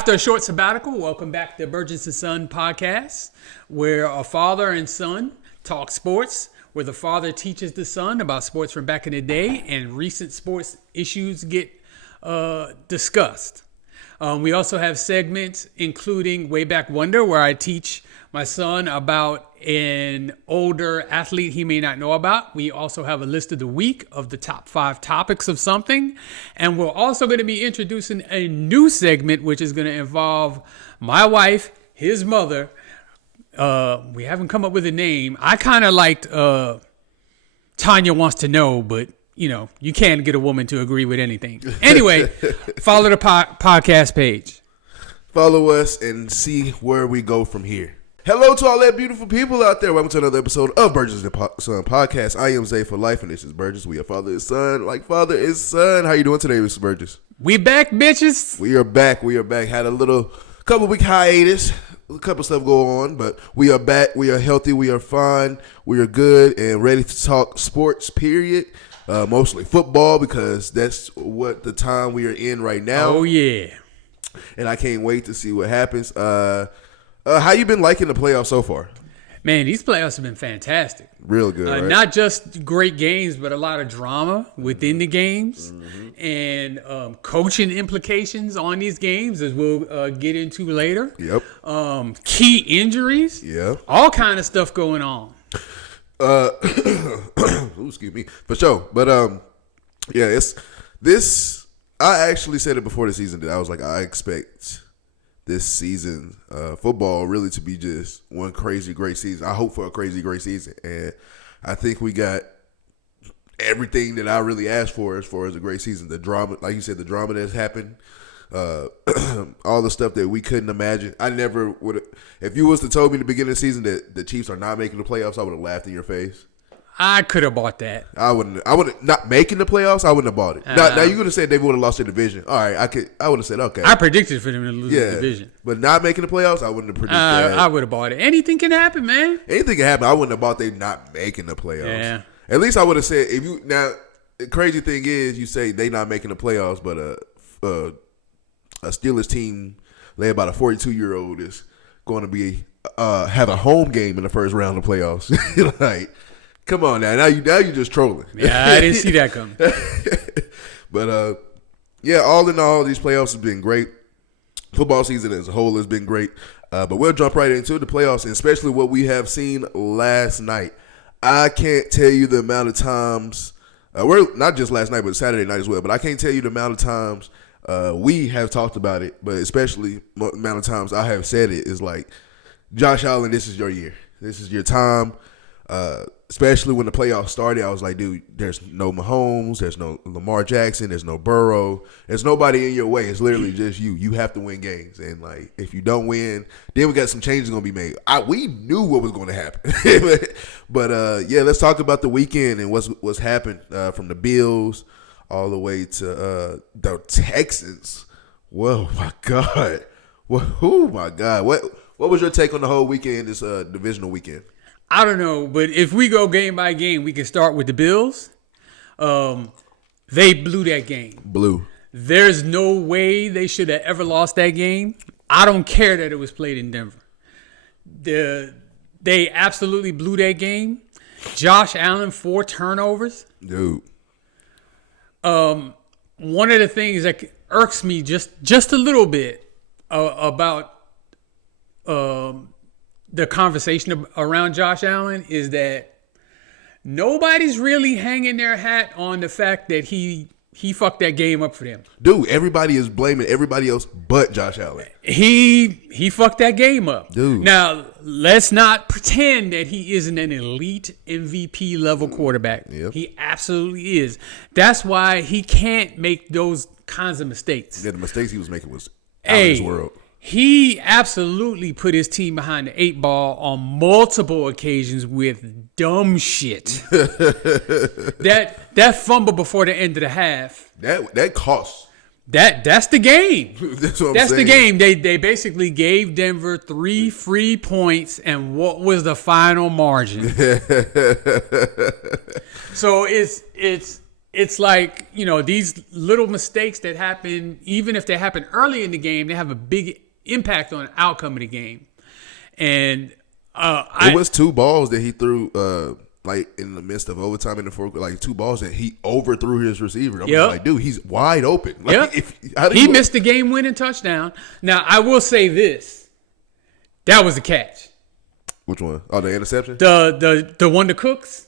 After a short sabbatical, welcome back to Burgess&son podcast, where a father and son talk sports, where the father teaches the son about sports from back in the day and recent sports issues get discussed. We also have segments including Way Back Wonder, where I teach my son about an older athlete he may not know about. We also have a list of the week of the top 5 topics of something. And we're also going to be introducing a new segment, which is going to involve my wife, his mother. We haven't come up with a name. I kind of liked Tanya Wants to Know, but you know, you can't get a woman to agree with anything. Anyway, follow the podcast page. Follow us and see where we go from here. Hello to all that beautiful people out there. Welcome to another episode of Burgess&son podcast. I am Zay for life, and this is Burgess. We are father and son, like father and son. How you doing today, Mr. Burgess? We back, bitches. We are back. Had a couple week hiatus. A couple stuff go on, but we are back. We are healthy. We are fine. We are good and ready to talk sports, period. Mostly football, because that's what the time we are in right now. Oh, yeah. And I can't wait to see what happens. How you been liking the playoffs so far? Man, these playoffs have been fantastic. Real good, right? Not just great games, but a lot of drama within the games and coaching implications on these games, as we'll get into later. Yep. Key injuries. Yeah. All kind of stuff going on. Excuse me, for sure. But yeah, it's this. I actually said it before the season that I was like, I expect this season, football really to be just one crazy great season. I hope for a crazy great season, and I think we got everything that I really asked for as far as a great season. The drama, like you said, the drama that's happened. All the stuff that we couldn't imagine. I never would. If you was to told me in the beginning of the season that the Chiefs are not making the playoffs, I would have laughed in your face. I could have bought that. I wouldn't. Not making the playoffs. I wouldn't have bought it. Now you could have said they would have lost their division. All right, I would have said okay. I predicted for them to lose the division, but not making the playoffs, I wouldn't have predicted that. I would have bought it. Anything can happen, man. Anything can happen. I wouldn't have bought they not making the playoffs. Yeah. At least I would have said if you now. The crazy thing is, you say they not making the playoffs, but a Steelers team led by the 42-year-old is going to be have a home game in the first round of playoffs. Like, come on now you just trolling. Yeah, I didn't see that coming. But yeah, all in all, these playoffs have been great. Football season as a whole has been great. But we'll jump right into the playoffs, and especially what we have seen last night. I can't tell you the amount of times. We're not just last night, but Saturday night as well. But I can't tell you the amount of times we have talked about it, but especially the amount of times I have said it is like, Josh Allen, this is your year. This is your time. Especially when the playoffs started, I was like, dude, there's no Mahomes, there's no Lamar Jackson, there's no Burrow, there's nobody in your way. It's literally just you. You have to win games, and like if you don't win, then we got some changes going to be made. We knew what was going to happen, but yeah, let's talk about the weekend and what's happened from the Bills all the way to the Texans. Whoa, my God! Oh my God! What was your take on the whole weekend? This divisional weekend. I don't know, but if we go game by game, we can start with the Bills. They blew that game. There's no way they should have ever lost that game. I don't care that it was played in Denver. They absolutely blew that game. Josh Allen, 4 turnovers. Dude. One of the things that irks me just a little bit about the conversation around Josh Allen is that nobody's really hanging their hat on the fact that he fucked that game up for them. Dude, everybody is blaming everybody else but Josh Allen. He fucked that game up. Dude. Now, let's not pretend that he isn't an elite MVP level quarterback. Yep. He absolutely is. That's why he can't make those kinds of mistakes. Yeah, the mistakes he was making was out of this world. He absolutely put his team behind the 8 ball on multiple occasions with dumb shit. that fumble before the end of the half. That costs. That's the game. That's the game. They basically gave Denver 3 free points, and what was the final margin? So it's it's like, these little mistakes that happen, even if they happen early in the game, they have a big impact on the outcome of the game. And it was 2 balls that he threw, like in the midst of overtime in the fourth, like 2 balls that he overthrew his receiver. I'm just like, dude, he's wide open. Like, he missed the game-winning touchdown. Now, I will say this: that was a catch. Which one? Oh, the interception. The one to Cooks.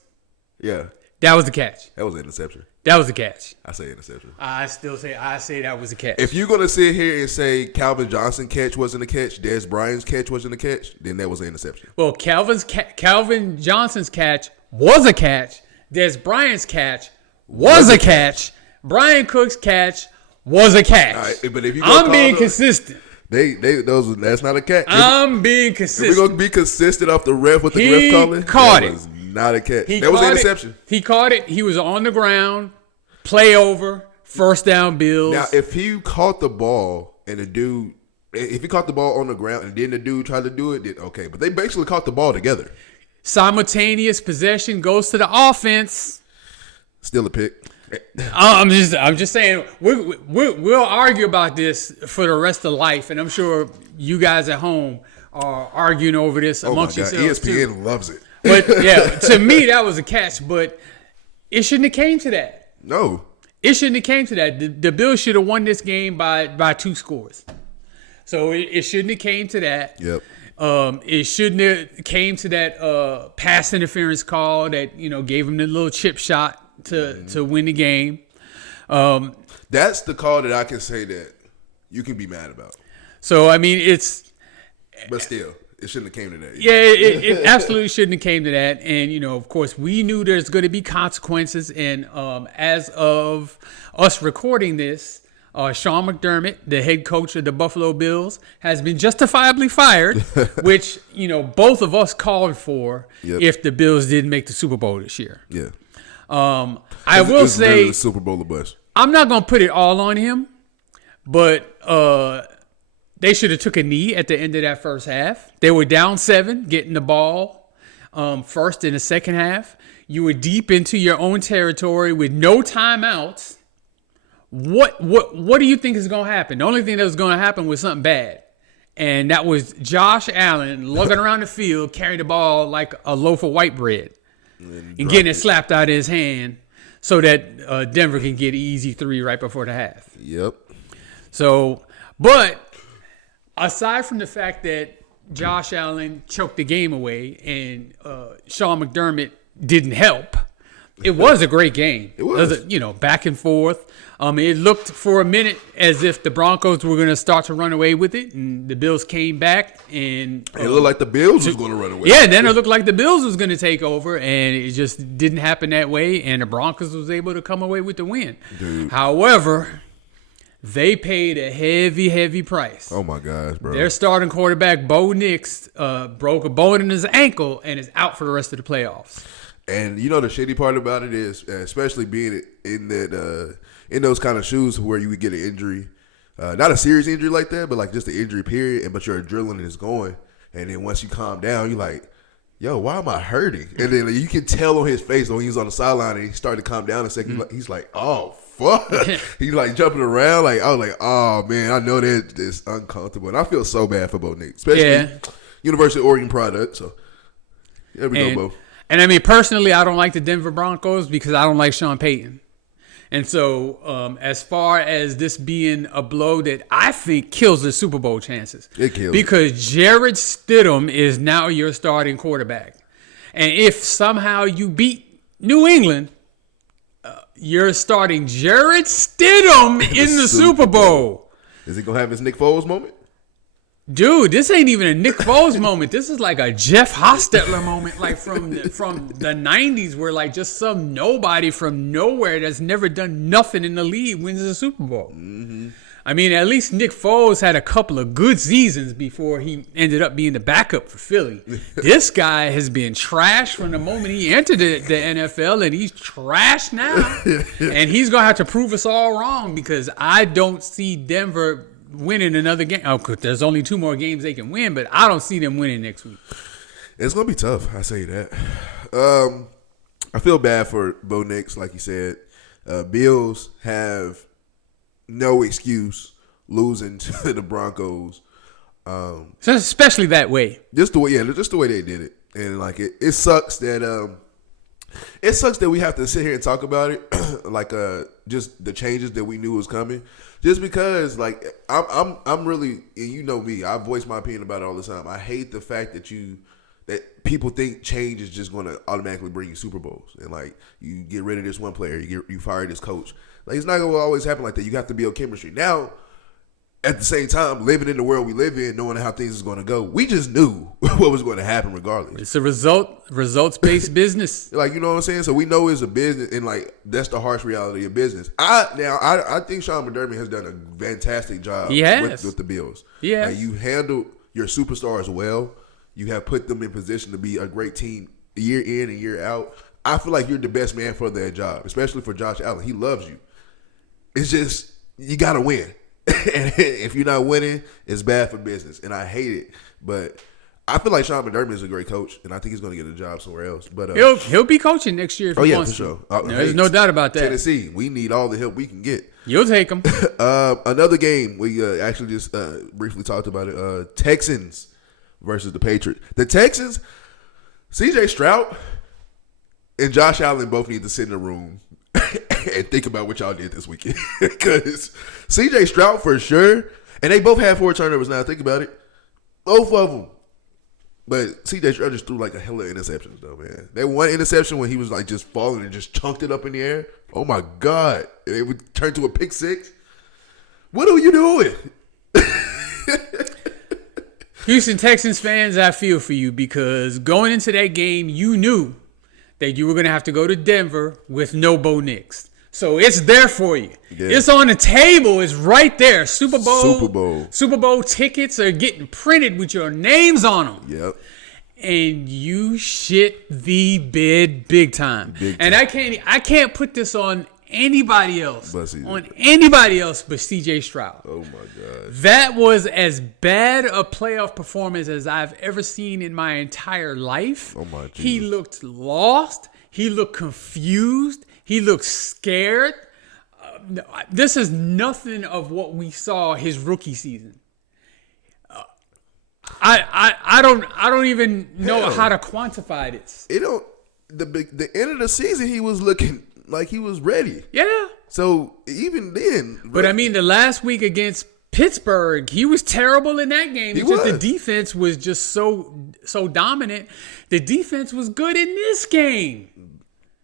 Yeah, that was the catch. That was an interception. That was a catch. I say interception. I say that was a catch. If you're gonna sit here and say Calvin Johnson's catch wasn't a catch, Dez Bryant's catch wasn't a catch, then that was an interception. Well, Calvin Johnson's catch was a catch. Dez Bryant's catch was a catch. Brian Cook's catch was a catch. All right, but if you I'm being consistent. That's not a catch. I'm being consistent. If we're gonna be consistent off the ref with the ref calling, caught it. Was not a catch. That was an interception. He caught it. He was on the ground. Play over. First down, Bills. Now, if he caught the ball and if he caught the ball on the ground and then the dude tried to do it, then okay. But they basically caught the ball together. Simultaneous possession goes to the offense. Still a pick. I'm just saying we'll argue about this for the rest of life, and I'm sure you guys at home are arguing over this amongst yourselves. ESPN too. Loves it. But yeah, to me that was a catch, but it shouldn't have came to that. No, it shouldn't have came to that. The Bills should have won this game by 2 scores. So it shouldn't have came to that. Yep. It shouldn't have came to that pass interference call that gave him the little chip shot to win the game. That's the call that I can say that you can be mad about. So I mean, but still, it shouldn't have came to that. Yeah, it absolutely shouldn't have came to that. And of course, we knew there's going to be consequences. And as of us recording this, Sean McDermott, the head coach of the Buffalo Bills, has been justifiably fired, which both of us called for if the Bills didn't make the Super Bowl this year. Yeah. I will say the Super Bowl of bust. I'm not going to put it all on him, but they should have took a knee at the end of that first half. They were down 7, getting the ball first in the second half. You were deep into your own territory with no timeouts. What do you think is going to happen? The only thing that was going to happen was something bad, and that was Josh Allen lugging around the field, carrying the ball like a loaf of white bread, and getting it slapped out of his hand so that Denver can get an easy 3 right before the half. Yep. So, but aside from the fact that Josh Allen choked the game away and Sean McDermott didn't help, it was a great game. It was. Back and forth. It looked for a minute as if the Broncos were going to start to run away with it, and the Bills came back, and it looked like the Bills was going to run away. Yeah, then it looked like the Bills was going to take over, and it just didn't happen that way, and the Broncos was able to come away with the win. Dude. However, they paid a heavy, heavy price. Oh my gosh, bro! Their starting quarterback Bo Nix broke a bone in his ankle and is out for the rest of the playoffs. And the shitty part about it is, especially being in that in those kind of shoes where you would get an injury, not a serious injury like that, but like just an injury period, but your adrenaline is going, and then once you calm down, you're like, yo, why am I hurting? And then you can tell on his face when he was on the sideline and he started to calm down a second. He's like, oh fuck, he's like jumping around. Like I was like, oh man, I know that it's uncomfortable, and I feel so bad for Bo Nix, especially University of Oregon product. So there we go, Bo. And I mean, personally, I don't like the Denver Broncos because I don't like Sean Payton. And so as far as this being a blow that I think kills the Super Bowl chances. It kills. Because Jarrett Stidham is now your starting quarterback. And if somehow you beat New England, you're starting Jarrett Stidham in the Super Bowl. Is he going to have his Nick Foles moment? Dude, this ain't even a Nick Foles moment. This is like a Jeff Hostetler moment, like from the 90s, where like just some nobody from nowhere that's never done nothing in the league wins the Super Bowl. Mm-hmm. I mean, at least Nick Foles had a couple of good seasons before he ended up being the backup for Philly. This guy has been trash from the moment he entered the NFL, and he's trash now. And he's going to have to prove us all wrong because I don't see Denver winning another game. Oh, there's only 2 more games they can win, but I don't see them winning next week. It's gonna be tough. I say that. I feel bad for Bo Nix, like you said. Bills have no excuse losing to the Broncos. So especially that way. Just the way they did it, and like it sucks that we have to sit here and talk about it, like just the changes that we knew was coming. Just because, like, I'm really, and you know me, I voice my opinion about it all the time. I hate the fact that people think change is just going to automatically bring you Super Bowls, and like you get rid of this one player, you fire this coach. Like, it's not going to always happen like that. You have to build chemistry. Now, at the same time, living in the world we live in, knowing how things is going to go, we just knew what was going to happen regardless. It's a results-based business. Like, you know what I'm saying? So we know it's a business, and like that's the harsh reality of business. I think Sean McDermott has done a fantastic job with the Bills. Yeah, like, you handle your superstars well. You have put them in position to be a great team year in and year out. I feel like you're the best man for that job, especially for Josh Allen. He loves you. It's just you got to win. And if you're not winning, it's bad for business, and I hate it. But I feel like Sean McDermott is a great coach, and I think he's going to get a job somewhere else. But he'll be coaching next year if he wants for sure. There's no doubt about that. Tennessee, we need all the help we can get. You'll take them. Another game we actually just briefly talked about it. Texans versus the Patriots. The Texans, C.J. Stroud and Josh Allen both need to sit in a room and think about what y'all did this weekend. Because C.J. Stroud for sure, and they both had 4 turnovers now. Think about it. Both of them. But C.J. Stroud just threw like a hella interceptions though, man. That one interception when he was like just falling and just chunked it up in the air. Oh my God. It would turn to a pick 6. What are you doing? Houston Texans fans, I feel for you because going into that game, you knew that you were going to have to go to Denver with no Bo Nix. So it's there for you. Yeah. It's on the table. It's right there. Super Bowl tickets are getting printed with your names on them. Yep. And you shit the bed big time. And I can't put this on anybody else. But CJ Stroud. Oh my God. That was as bad a playoff performance as I've ever seen in my entire life. Oh my Jesus. He looked lost. He looked confused. He looked scared. This is nothing of what we saw his rookie season. I don't even know how to quantify this. The end of the season he was looking like he was ready. Yeah. So even then, but I mean, the last week against Pittsburgh, he was terrible in that game. The defense was just so dominant. The defense was good in this game.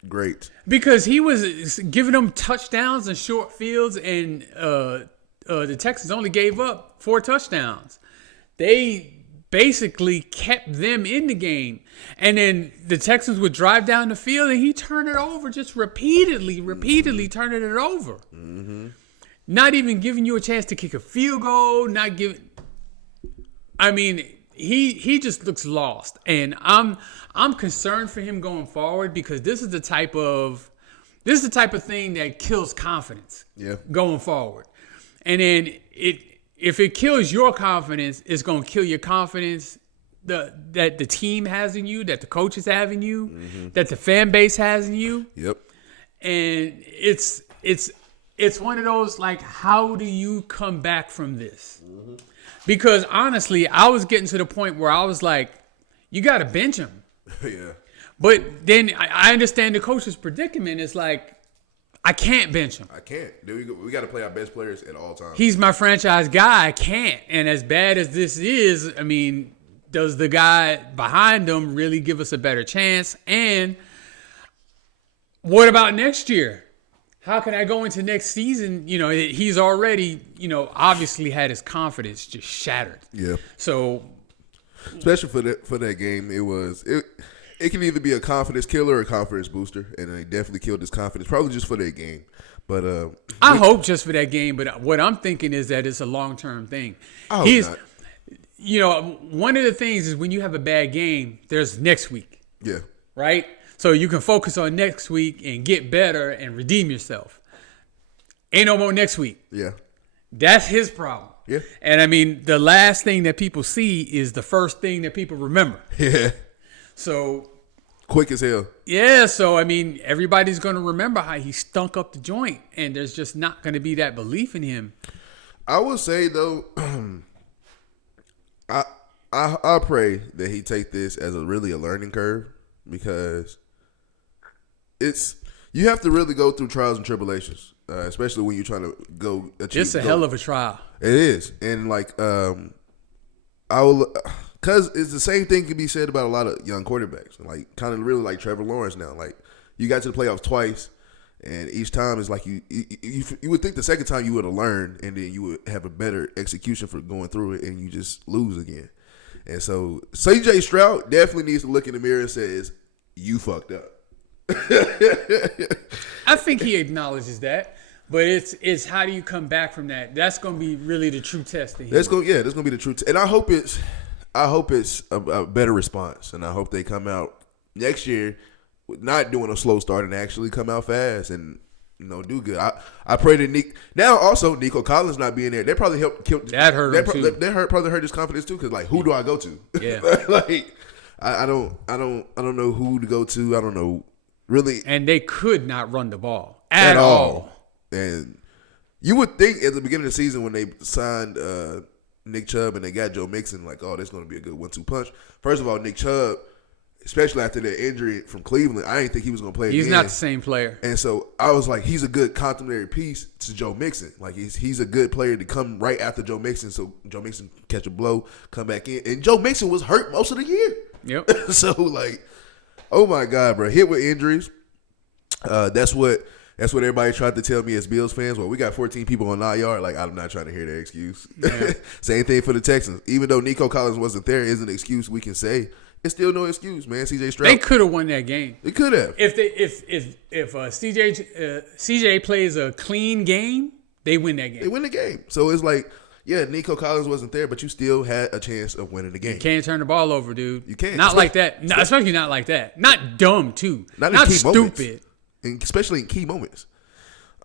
Great. Because he was giving them touchdowns and short fields, and the Texans only gave up 4 touchdowns. They basically kept them in the game. And then the Texans would drive down the field, and he turned it over just repeatedly turning it over. Mm-hmm. Not even giving you a chance to kick a field goal, I mean, he just looks lost. And I'm concerned for him going forward because this is the type of thing that kills confidence going forward. And then if it kills your confidence, it's going to kill your confidence that the team has in you, that the coaches have in you, that the fan base has in you. Yep. And it's one of those, like, how do you come back from this? Mm-hmm. Because honestly, I was getting to the point where I was like, you got to bench him. Yeah. But then I understand the coach's predicament. It's like, I can't bench him. I can't. We got to play our best players at all times. He's my franchise guy. I can't. And as bad as this is, I mean, does the guy behind him really give us a better chance? And what about next year? How can I go into next season? You know, he's already, obviously had his confidence just shattered. Yeah. So, especially for that game, it can either be a confidence killer or a confidence booster, and they definitely killed his confidence, probably just for that game. But I hope just for that game. But what I'm thinking is that it's a long-term thing. I hope not. One of the things is when you have a bad game, there's next week. Yeah. Right? So you can focus on next week and get better and redeem yourself. Ain't no more next week. Yeah. That's his problem. Yeah. And I mean, the last thing that people see is the first thing that people remember. Yeah. So quick as hell. Yeah, so I mean, everybody's going to remember how he stunk up the joint, and there's just not going to be that belief in him. I will say though, I pray that he take this as a learning curve, because you have to really go through trials and tribulations, especially when you're trying to go achieve. It's a hell of a trial. It is, and like I will, because it's the same thing can be said about a lot of young quarterbacks, like kind of really like Trevor Lawrence now. Like you got to the playoffs twice, and each time it's like you would think the second time you would have learned, and then you would have a better execution for going through it, and you just lose again. And so C.J. Stroud definitely needs to look in the mirror and says, "You fucked up." I think he acknowledges that, but it's how do you come back from that? That's going to be really the true test of him. That's gonna be the true and I hope it's a better response, and I hope they come out next year not doing a slow start and actually come out fast and do good. I pray that now also Nico Collins not being there, that probably helped kill that hurt him too. That probably hurt his confidence too, because like who do I go to? Yeah. Like I don't know who to go to. I don't know really. And they could not run the ball at all. And you would think at the beginning of the season when they signed Nick Chubb and they got Joe Mixon, like, oh, that's going to be a good 1-2 punch. First of all, Nick Chubb, especially after that injury from Cleveland, I didn't think he was going to play again. He's not the same player. And so I was like, he's a good complementary piece to Joe Mixon. Like, he's a good player to come right after Joe Mixon, so Joe Mixon catch a blow, come back in. And Joe Mixon was hurt most of the year. Yep. So, like, oh, my God, bro. Hit with injuries. That's what everybody tried to tell me as Bills fans. Well, we got 14 people on IR. Like, I'm not trying to hear that excuse. Yeah. Same thing for the Texans. Even though Nico Collins wasn't there, is an excuse we can say. It's still no excuse, man. CJ Stroud. They could have won that game. They could have. If CJ plays a clean game, they win that game. They win the game. So it's like, yeah, Nico Collins wasn't there, but you still had a chance of winning the game. You can't turn the ball over, dude. You can't. Not like that. No, especially not like that. Not dumb, too. Not stupid. Moments. And especially in key moments.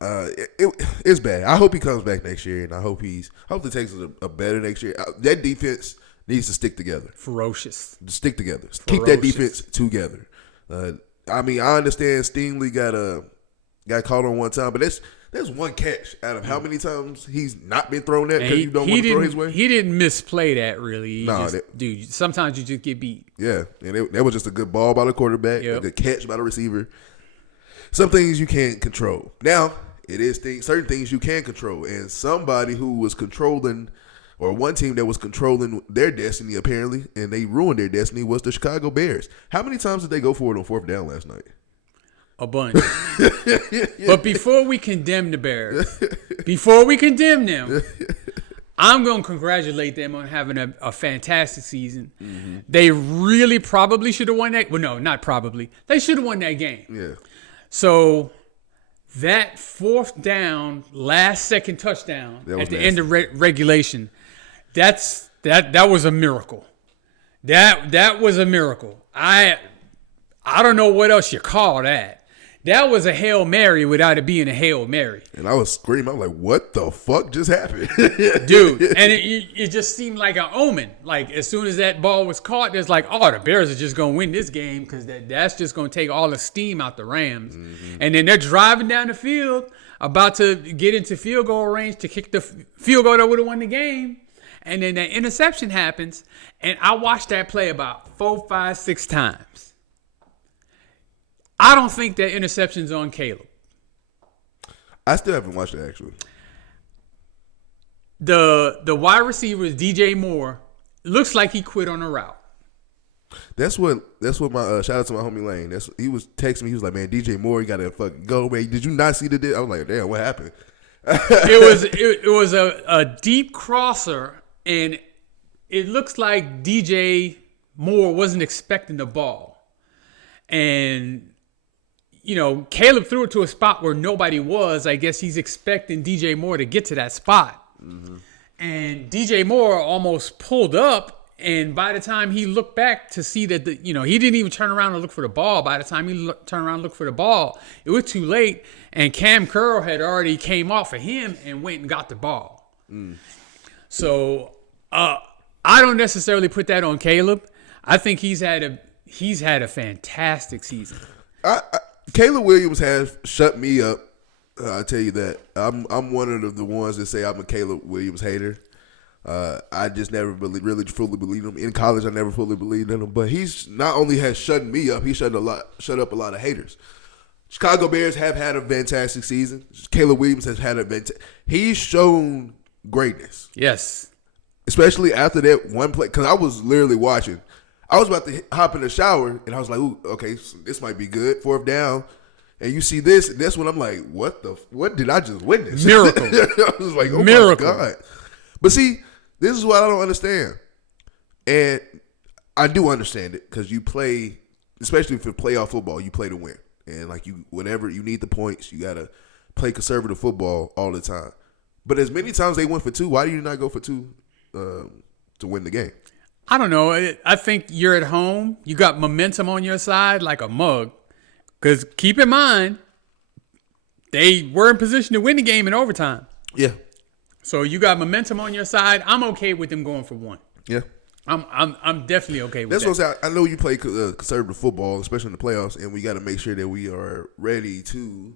It's bad. I hope he comes back next year, and I hope the Texans are better next year. That defense needs to stick together. Ferocious. Stick together. Keep that defense together. I mean, I understand Stingley got caught on one time, but that's one catch out of how many times he's not been thrown at because you don't want to throw his way. He didn't misplay that, really. No, dude, sometimes you just get beat. Yeah, and that was just a good ball by the quarterback, a good catch by the receiver. Some things you can't control. Now, it is certain things you can control. And somebody who was controlling, or one team that was controlling their destiny apparently, and they ruined their destiny, was the Chicago Bears. How many times did they go for it on fourth down last night? A bunch. But before we condemn the Bears, before we condemn them, I'm going to congratulate them on having a fantastic season. Mm-hmm. They really probably should have won that. Well, no, not probably. They should have won that game. Yeah. So that fourth down, last second touchdown at the end of regulation, that was a miracle. That was a miracle. I don't know what else you call that. That was a Hail Mary without it being a Hail Mary. And I was screaming. I'm like, what the fuck just happened? Dude, and it just seemed like an omen. Like, as soon as that ball was caught, it's like, oh, the Bears are just going to win this game because that's just going to take all the steam out the Rams. Mm-hmm. And then they're driving down the field, about to get into field goal range to kick the field goal that would have won the game. And then that interception happens, and I watched that play about 4, 5, 6 times. I don't think that interception's on Caleb. I still haven't watched it, actually. The wide receiver is DJ Moore. Looks like he quit on a route. That's what my shout out to my homie Lane. He was texting me. He was like, "Man, DJ Moore, you gotta fucking go, man. Did you not see the?" I was like, "Damn, what happened?" it was a deep crosser, and it looks like DJ Moore wasn't expecting the ball, and Caleb threw it to a spot where nobody was. I guess he's expecting DJ Moore to get to that spot. Mm-hmm. And DJ Moore almost pulled up, and by the time he looked back to see that, he didn't even turn around and look for the ball. By the time he turned around and looked for the ball, it was too late, and Cam Curl had already came off of him and went and got the ball. Mm. So I don't necessarily put that on Caleb. I think he's had he's had a fantastic season. Caleb Williams has shut me up. I'll tell you that. I'm one of the ones that say I'm a Caleb Williams hater. I just never really fully believed him. In college, I never fully believed in him. But he's not only has shut me up, he shut up a lot of haters. Chicago Bears have had a fantastic season. Caleb Williams has had he's shown greatness. Yes. Especially after that one play, because I was literally watching. I was about to hop in the shower, and I was like, ooh, okay, so this might be good. 4th down. And you see this, and that's when I'm like, what did I just witness? Miracle. I was like, oh Miracle. my God. But see, this is what I don't understand. And I do understand it because you play, especially for playoff football, you play to win. And like whenever you need the points, you got to play conservative football all the time. But as many times they went for 2, why do you not go for 2 to win the game? I don't know. I think you're at home. You got momentum on your side like a mug. Because keep in mind, they were in position to win the game in overtime. Yeah. So you got momentum on your side. I'm okay with them going for 1. Yeah. I'm definitely okay with that. That's what I'm saying. I know you play conservative football, especially in the playoffs, and we got to make sure that we are ready to,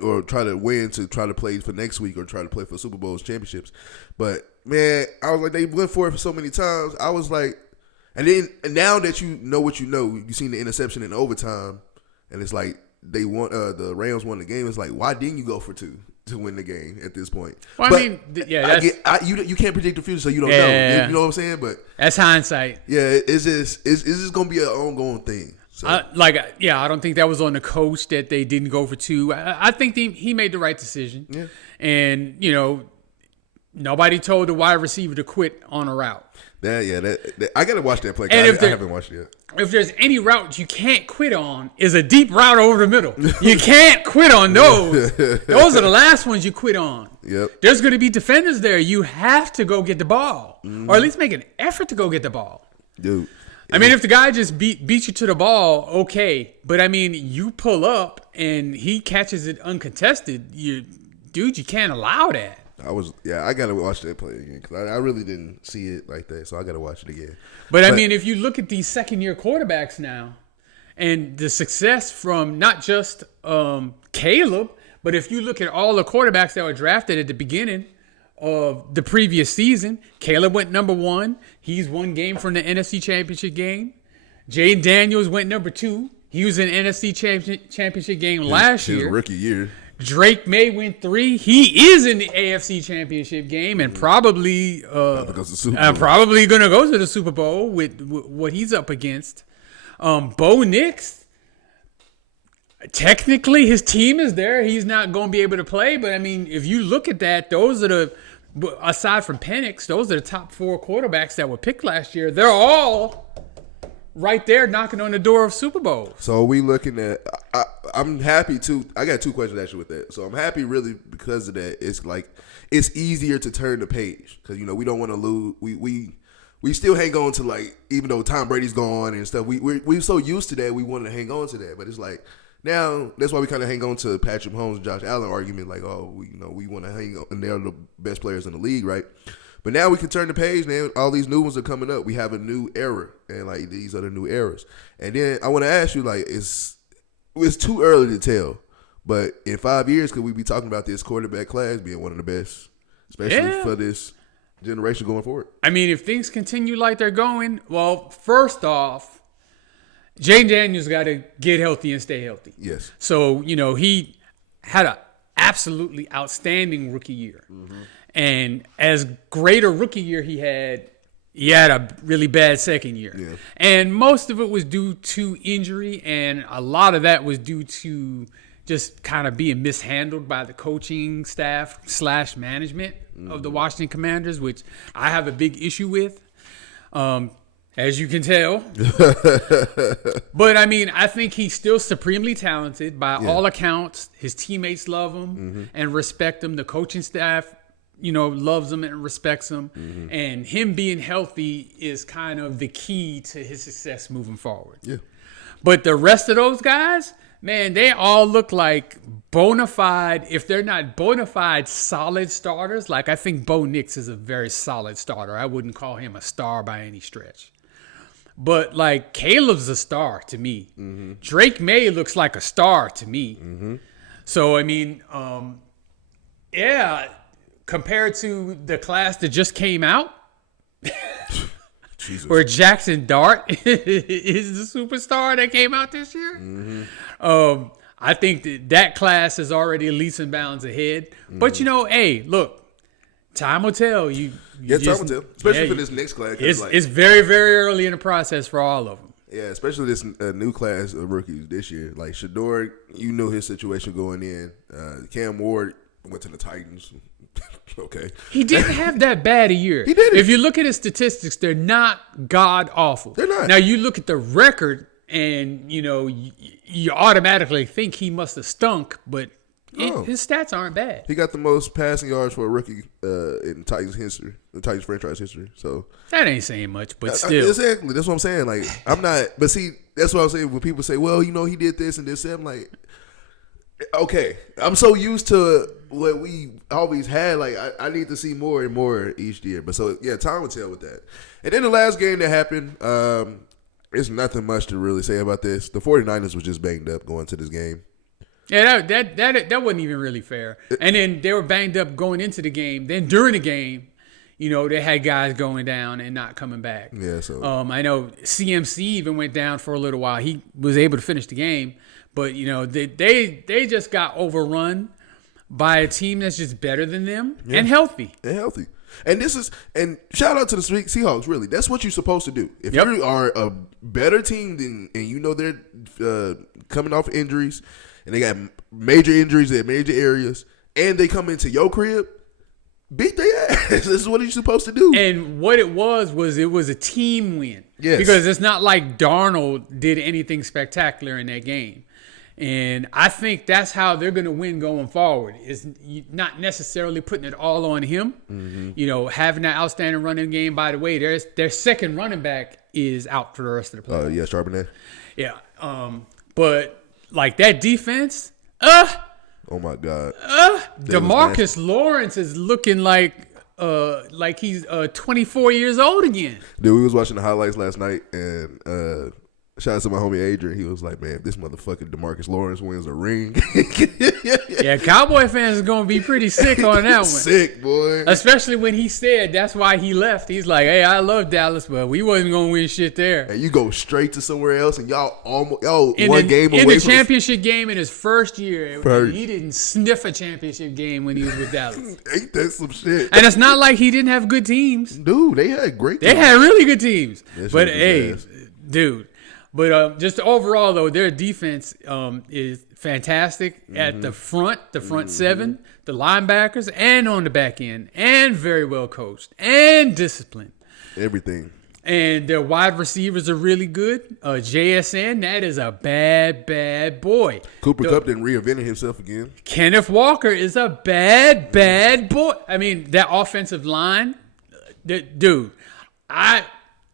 or try to win to try to play for next week or try to play for Super Bowls, championships. But, man, I was like, they went for it for so many times. I was like, and now that you know what you seen the interception in overtime, and it's like they won. The Rams won the game. It's like, why didn't you go for 2 to win the game at this point? Well, but I mean, yeah, you can't predict the future, so you don't know. You know what I'm saying? But that's hindsight. Yeah, it's just gonna be an ongoing thing. So. I don't think that was on the coach that they didn't go for 2. I think he made the right decision. Yeah, and nobody told the wide receiver to quit on a route. I gotta watch that play. I haven't watched it yet. If there's any route you can't quit on, is a deep route over the middle. You can't quit on those. Those are the last ones you quit on. Yep. There's going to be defenders there. You have to go get the ball, or at least make an effort to go get the ball. Dude. I mean, if the guy just beat you to the ball, okay. But I mean, you pull up and he catches it uncontested. You can't allow that. I gotta watch that play again because I really didn't see it like that, so I gotta watch it again. But I mean, if you look at these second-year quarterbacks now, and the success from not just Caleb, but if you look at all the quarterbacks that were drafted at the beginning of the previous season, Caleb went number 1. He's 1 game from the NFC Championship game. Jaden Daniels went number 2. He was in the NFC Championship game last year. His rookie year. Drake May went 3. He is in the AFC Championship game and probably going to go to the Super Bowl with what he's up against. Bo Nix, technically his team is there. He's not going to be able to play. But, I mean, if you look at that, those are aside from Penix, those are the top 4 quarterbacks that were picked last year. They're all right there knocking on the door of Super Bowl. So we looking at I'm happy too. I got 2 questions actually with that. So I'm happy really because of that. It's like it's easier to turn the page because we don't want to lose. We still hang on to like even though Tom Brady's gone and stuff. We're so used to that we want to hang on to that. But it's like now that's why we kind of hang on to Patrick Mahomes and Josh Allen argument. Like we want to hang on and they're the best players in the league, right? But now we can turn the page, man. All these new ones are coming up. We have a new era, and like these are the new eras. And then I want to ask you, like, it's too early to tell, but in 5 years, could we be talking about this quarterback class being one of the best, especially for this generation going forward? I mean, if things continue like they're going, well, first off, Jaden Daniels got to get healthy and stay healthy. Yes. So he had an absolutely outstanding rookie year. Mm-hmm. And as great a rookie year he had a really bad second year. Yeah. And most of it was due to injury, and a lot of that was due to just kind of being mishandled by the coaching staff / management of the Washington Commanders, which I have a big issue with, as you can tell. But, I mean, I think he's still supremely talented by all accounts. His teammates love him and respect him. The coaching staff loves him and respects him. Mm-hmm. And him being healthy is kind of the key to his success moving forward. Yeah. But the rest of those guys, man, they all look like bona fide, if they're not bona fide solid starters. Like I think Bo Nix is a very solid starter. I wouldn't call him a star by any stretch. But like Caleb's a star to me. Mm-hmm. Drake May looks like a star to me. Mm-hmm. So I mean, yeah, compared to the class that just came out, where Jackson Dart is the superstar that came out this year. Mm-hmm. I think that class is already leaps and bounds ahead. Mm-hmm. But hey, look, time will tell. Time will tell, especially for this next class. It's very, very early in the process for all of them. Yeah, especially this new class of rookies this year. Like Shador, his situation going in. Cam Ward went to the Titans. Okay. He didn't have that bad a year. He didn't. If you look at his statistics, they're not god awful. They're not. Now you look at the record, and you automatically think he must have stunk, but his stats aren't bad. He got the most passing yards for a rookie in Titans history, the Titans franchise history. So that ain't saying much, but still. Exactly. That's what I'm saying. Like, I'm not. But see, that's what I'm saying. When people say, "Well, he did this and this," I'm like, okay, I'm so used to what we always had. Like, I need to see more and more each year. But so yeah, time will tell with that. And then the last game that happened, there's nothing much to really say about this. The 49ers was just banged up going to this game. Yeah, that wasn't even really fair. And then they were banged up going into the game. Then during the game, they had guys going down and not coming back. Yeah, so I know CMC even went down for a little while. He was able to finish the game, but they just got overrun by a team that's just better than them and healthy. And shout out to the Seahawks. Really, that's what you're supposed to do. If you are a better team and they're coming off injuries. And they got major injuries at major areas, and they come into your crib, beat their ass. This is what you're supposed to do. And what it was a team win. Yes. Because it's not like Darnold did anything spectacular in that game. And I think that's how they're going to win going forward, is not necessarily putting it all on him. Mm-hmm. Having that outstanding running game. By the way, their second running back is out for the rest of the playoffs. Yeah, Charbonnet. Yeah. But like that defense, oh my God, DeMarcus Lawrence is looking like he's 24 years old again. Dude, we was watching the highlights last night, and shout out to my homie Adrian. He was like, "Man, if this motherfucking DeMarcus Lawrence wins a ring." Yeah, Cowboy fans are gonna be pretty sick on that one. Sick, boy. Especially when he said that's why he left. He's like, "Hey, I love Dallas, but we wasn't gonna win shit there." And you go straight to somewhere else, and y'all one game away in the from championship game in his first year. He didn't sniff a championship game when he was with Dallas. Ain't that some shit? And it's not like he didn't have good teams. Dude, they had great teams. They had really good teams. But hey, dude. But just overall, though, their defense is fantastic at the front seven, the linebackers, and on the back end, and very well coached and disciplined. Everything. And their wide receivers are really good. JSN, that is a bad, bad boy. Cooper Kupp didn't reinvent himself again. Kenneth Walker is a bad, bad boy. I mean, that offensive line, dude,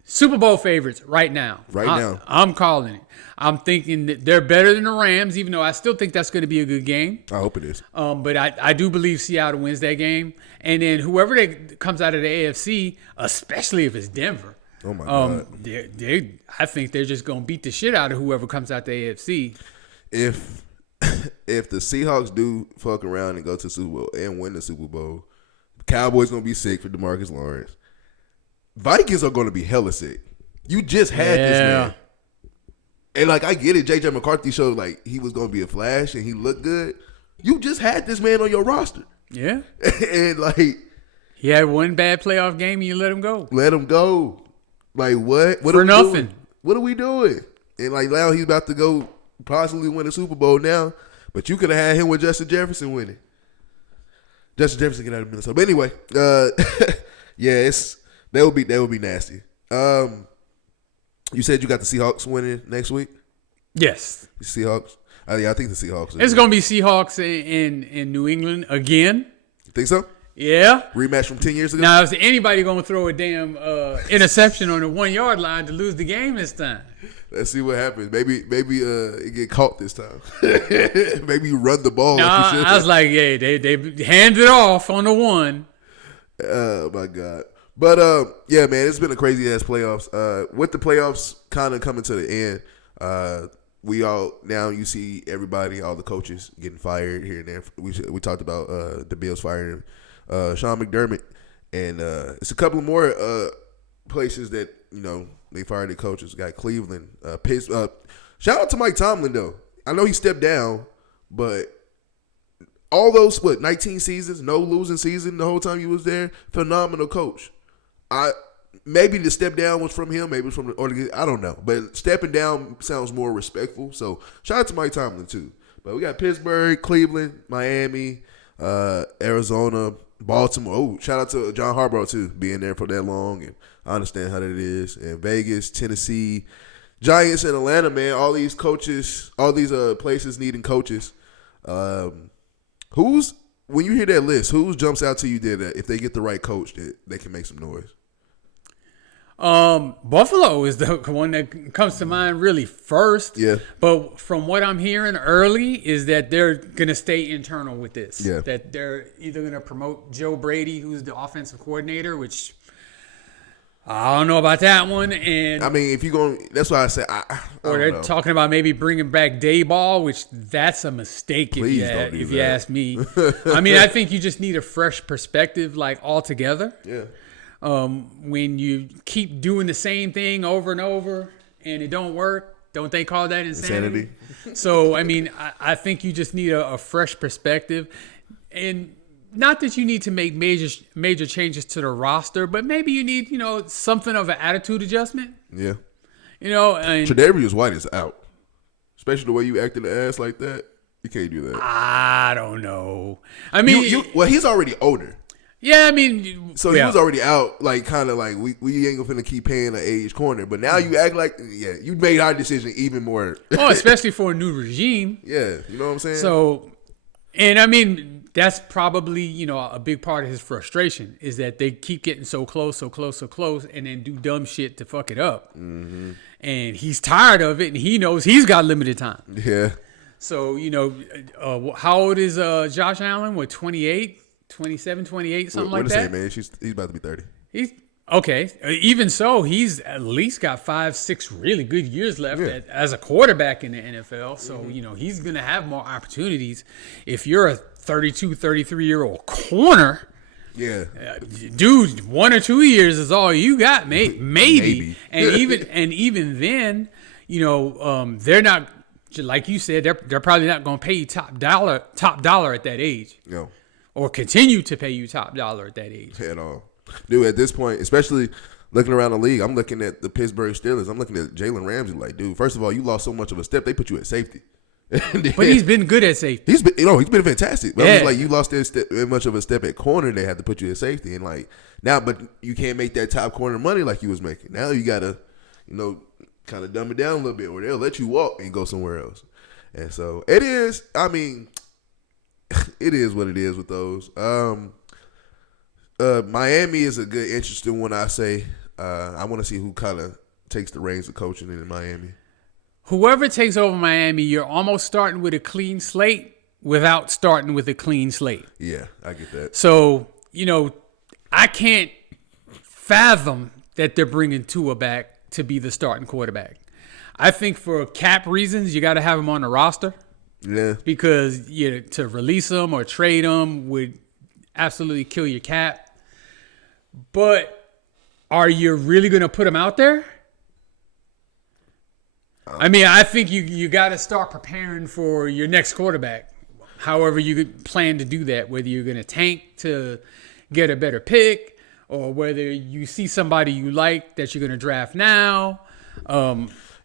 Super Bowl favorites right now. I'm calling it. I'm thinking that they're better than the Rams, even though I still think that's going to be a good game. I hope it is. But I do believe Seattle wins that game. And then whoever comes out of the AFC, especially if it's Denver. Oh, my God. I think they're just going to beat the shit out of whoever comes out the AFC. If the Seahawks do fuck around and go to the Super Bowl and win the Super Bowl, the Cowboys going to be sick for DeMarcus Lawrence. Vikings are going to be hella sick. You just had this man. And, I get it. J.J. McCarthy showed, he was going to be a flash and he looked good. You just had this man on your roster. Yeah. And, he had one bad playoff game and you let him go. Let him go. What? For nothing. What are we doing? And, now he's about to go possibly win a Super Bowl now. But you could have had him with Justin Jefferson winning. Justin Jefferson get out of Minnesota. But anyway, yeah, That would be nasty. You said you got the Seahawks winning next week? Yes. The Seahawks? Yeah, I think the Seahawks. It's going to be Seahawks in New England again. You think so? Yeah. Rematch from 10 years ago? Now, is anybody going to throw a damn interception on the 1 yard line to lose the game this time? Let's see what happens. Maybe it get caught this time. Maybe you run the ball. Like you should. I was like, yeah, they hand it off on the 1. Oh, my God. But yeah, man, it's been a crazy ass playoffs. With the playoffs kind of coming to the end, you see everybody, all the coaches getting fired here and there. We talked about the Bills firing Sean McDermott, and it's a couple of more places that they fired the coaches. Got Cleveland, Pittsburgh. Shout out to Mike Tomlin though. I know he stepped down, but all those 19 seasons, no losing season the whole time he was there. Phenomenal coach. Maybe the step down was from him, maybe it was from the organization. I don't know, but stepping down sounds more respectful. So shout out to Mike Tomlin too. But we got Pittsburgh, Cleveland, Miami, Arizona, Baltimore. Oh, shout out to John Harbaugh too, being there for that long, and I understand how that is. And Vegas, Tennessee, Giants, and Atlanta, man. All these coaches, all these places needing coaches. When you hear that list, who jumps out to you that if they get the right coach, that they can make some noise? Buffalo is the one that comes to mind really first. Yeah. But from what I'm hearing early is that they're going to stay internal with this. Yeah. That they're either going to promote Joe Brady, who's the offensive coordinator, which I don't know about that one. And I mean, if you're going, that's why I said, or they're talking about maybe bringing back Dayball, which that's a mistake. Please if you ask me. I mean, I think you just need a fresh perspective, like altogether. Yeah. When you keep doing the same thing over and over and it don't work, don't they call that insanity? So, I mean, I think you just need a fresh perspective. And not that you need to make major changes to the roster, but maybe you need, something of an attitude adjustment. Yeah. And Tre'Davious White is out. Especially the way you act in the ass like that. You can't do that. I don't know. I mean, well, he's already older. Yeah, I mean, so he was already out, like kind of like we ain't gonna keep paying an age corner. But now you act like you made our decision even more. Especially for a new regime. Yeah, you know what I'm saying. So, and I mean that's probably a big part of his frustration is that they keep getting so close, and then do dumb shit to fuck it up. Mm-hmm. And he's tired of it, and he knows he's got limited time. Yeah. So how old is Josh Allen? What, 28? 27, 28, something like that. Man, he's about to be 30. He's okay. Even so, he's at least got 5-6 really good years left as a quarterback in the NFL. So he's gonna have more opportunities. If you're a 32, 33-year-old corner, dude, 1 or 2 years is all you got, maybe. And even then, they're not, like you said, they're probably not gonna pay you top dollar at that age. No. Or continue to pay you top dollar at that age. At all. Dude, at this point, especially looking around the league, I'm looking at the Pittsburgh Steelers. I'm looking at Jalen Ramsey like, dude, first of all, you lost so much of a step, they put you at safety. But he's been good at safety. He's been fantastic. But like you lost that much of a step at corner, they had to put you at safety. And like now, but you can't make that top corner money like you was making. Now you gotta, kind of dumb it down a little bit, or they'll let you walk and go somewhere else. And so it is, I mean, it is what it is with those. Miami is a good, interesting one, I say. I want to see who kind of takes the reins of coaching in Miami. Whoever takes over Miami, you're almost starting with a clean slate without starting with a clean slate. Yeah, I get that. So, I can't fathom that they're bringing Tua back to be the starting quarterback. I think for cap reasons, you got to have him on the roster. Yeah. Because to release him or trade him would absolutely kill your cap. But are you really going to put him out there? I mean, I think you got to start preparing for your next quarterback. However you plan to do that, whether you're going to tank to get a better pick or whether you see somebody you like that you're going to draft now.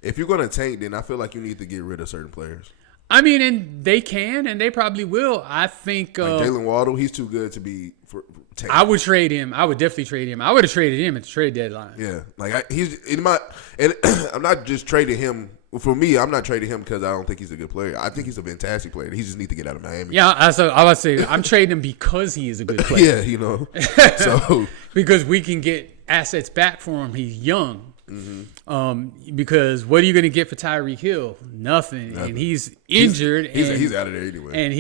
If you're going to tank, then I feel like you need to get rid of certain players. I mean, and they can, and they probably will. I think like Jalen Waddle, he's too good to be for tank. I would trade him. I would definitely trade him. I would have traded him at the trade deadline. Yeah, like he's in my, and I'm not just trading him. For me, I'm not trading him because I don't think he's a good player. I think he's a fantastic player. He just needs to get out of Miami. Yeah, I would say I'm trading him because he is a good player. Yeah, so because we can get assets back for him. He's young. Mm-hmm. Because what are you going to get for Tyreek Hill? Nothing. And he's injured. He's out of there anyway. And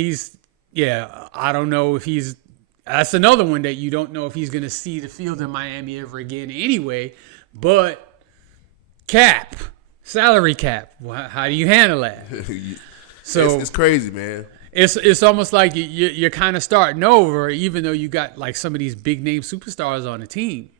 I don't know if he's. That's another one that you don't know if he's going to see the field in Miami ever again anyway. But salary cap, how do you handle that? So it's crazy, man. It's almost like you're kind of starting over, even though you got like some of these big name superstars on the team.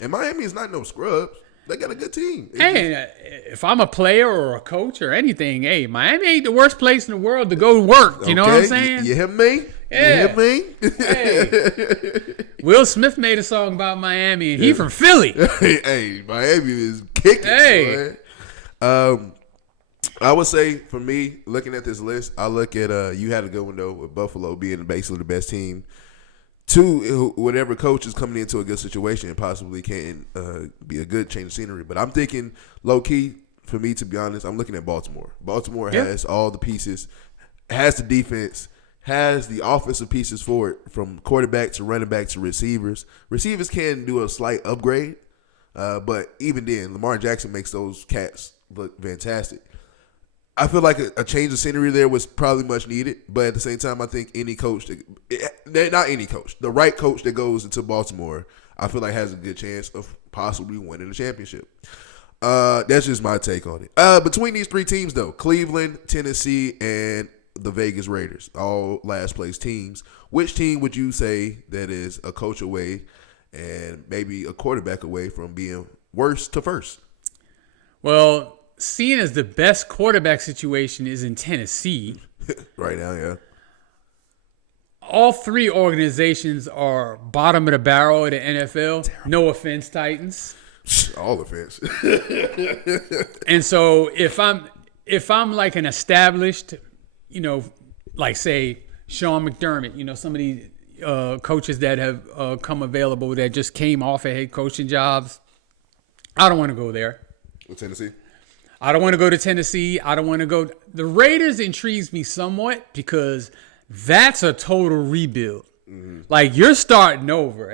And Miami is not no scrubs. They got a good team. If I'm a player or a coach or anything, hey, Miami ain't the worst place in the world to go to work. You know what I'm saying? You hear me? Yeah. You hear me? Hey. Will Smith made a song about Miami, and he from Philly. Hey, Miami is kicking. Hey. I would say, for me, looking at this list, I look at you had a good one, though, with Buffalo being basically the best team. Two, whatever coach is coming into a good situation possibly can be a good change of scenery. But I'm thinking, low-key, for me, to be honest, I'm looking at Baltimore. Baltimore has all the pieces, has the defense, has the offensive pieces for it, from quarterback to running back to receivers. Receivers can do a slight upgrade, but even then, Lamar Jackson makes those cats look fantastic. I feel like a change of scenery there was probably much needed, but at the same time, I think any coach, not any coach, the right coach that goes into Baltimore, I feel like has a good chance of possibly winning the championship. That's just my take on it. Between these three teams, though, Cleveland, Tennessee, and the Vegas Raiders, all last place teams, which team would you say that is a coach away and maybe a quarterback away from being worst to first? Well, seeing as the best quarterback situation is in Tennessee right now, yeah. All three organizations are bottom of the barrel of the NFL. Terrible. No offense, Titans. All offense. And so if I'm like an established, like say Sean McDermott, some of these coaches that have come available that just came off of head coaching jobs, I don't want to go there. With Tennessee? I don't want to go to Tennessee. I don't want to go. The Raiders intrigues me somewhat because that's a total rebuild. Mm-hmm. Like, you're starting over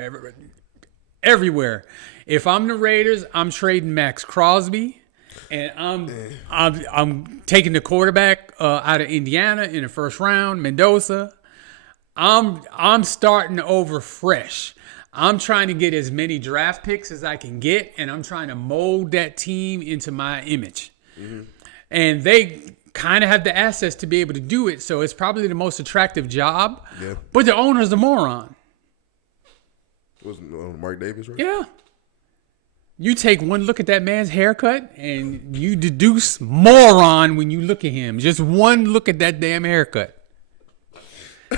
everywhere. If I'm the Raiders, I'm trading Max Crosby, and I'm taking the quarterback out of Indiana in the first round, Mendoza. I'm starting over fresh. I'm trying to get as many draft picks as I can get, and I'm trying to mold that team into my image. Mm-hmm. And they kind of have the assets to be able to do it, so it's probably the most attractive job. Yeah. But the owner's a moron. Wasn't Mark Davis, right? Yeah. You take one look at that man's haircut, and you deduce moron when you look at him. Just one look at that damn haircut.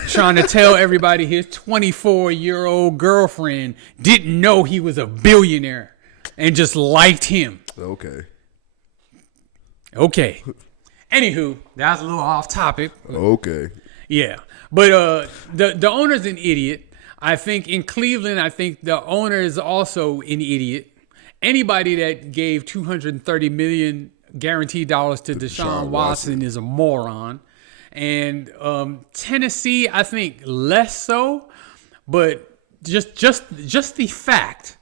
Trying to tell everybody his 24-year-old girlfriend didn't know he was a billionaire and just liked him. Okay. Anywho, that was a little off topic. Okay. Yeah. But the owner's an idiot. I think in Cleveland, I think the owner is also an idiot. Anybody that gave $230 million guaranteed dollars to Deshaun Watson is a moron. And Tennessee, I think less so, but just the fact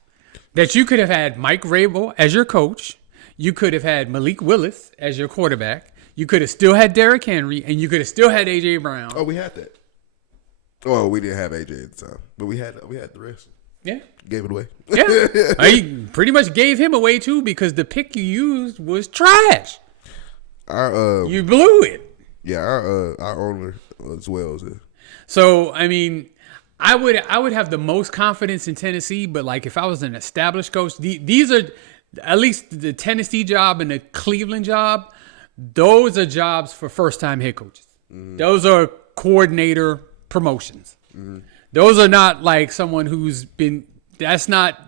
that you could have had Mike Vrabel as your coach, you could have had Malik Willis as your quarterback, you could have still had Derrick Henry, and you could have still had A.J. Brown. Oh, we had that. Oh, we didn't have A.J. at the time, but we had the rest. Yeah. Gave it away. Yeah. I pretty much gave him away, too, because the pick you used was trash. You blew it. Yeah, our owner as well. So, I mean, I would have the most confidence in Tennessee, but like if I was an established coach, these are at least the Tennessee job and the Cleveland job. Those are jobs for first-time head coaches. Mm-hmm. Those are coordinator promotions. Mm-hmm. Those are not like someone who's been. That's not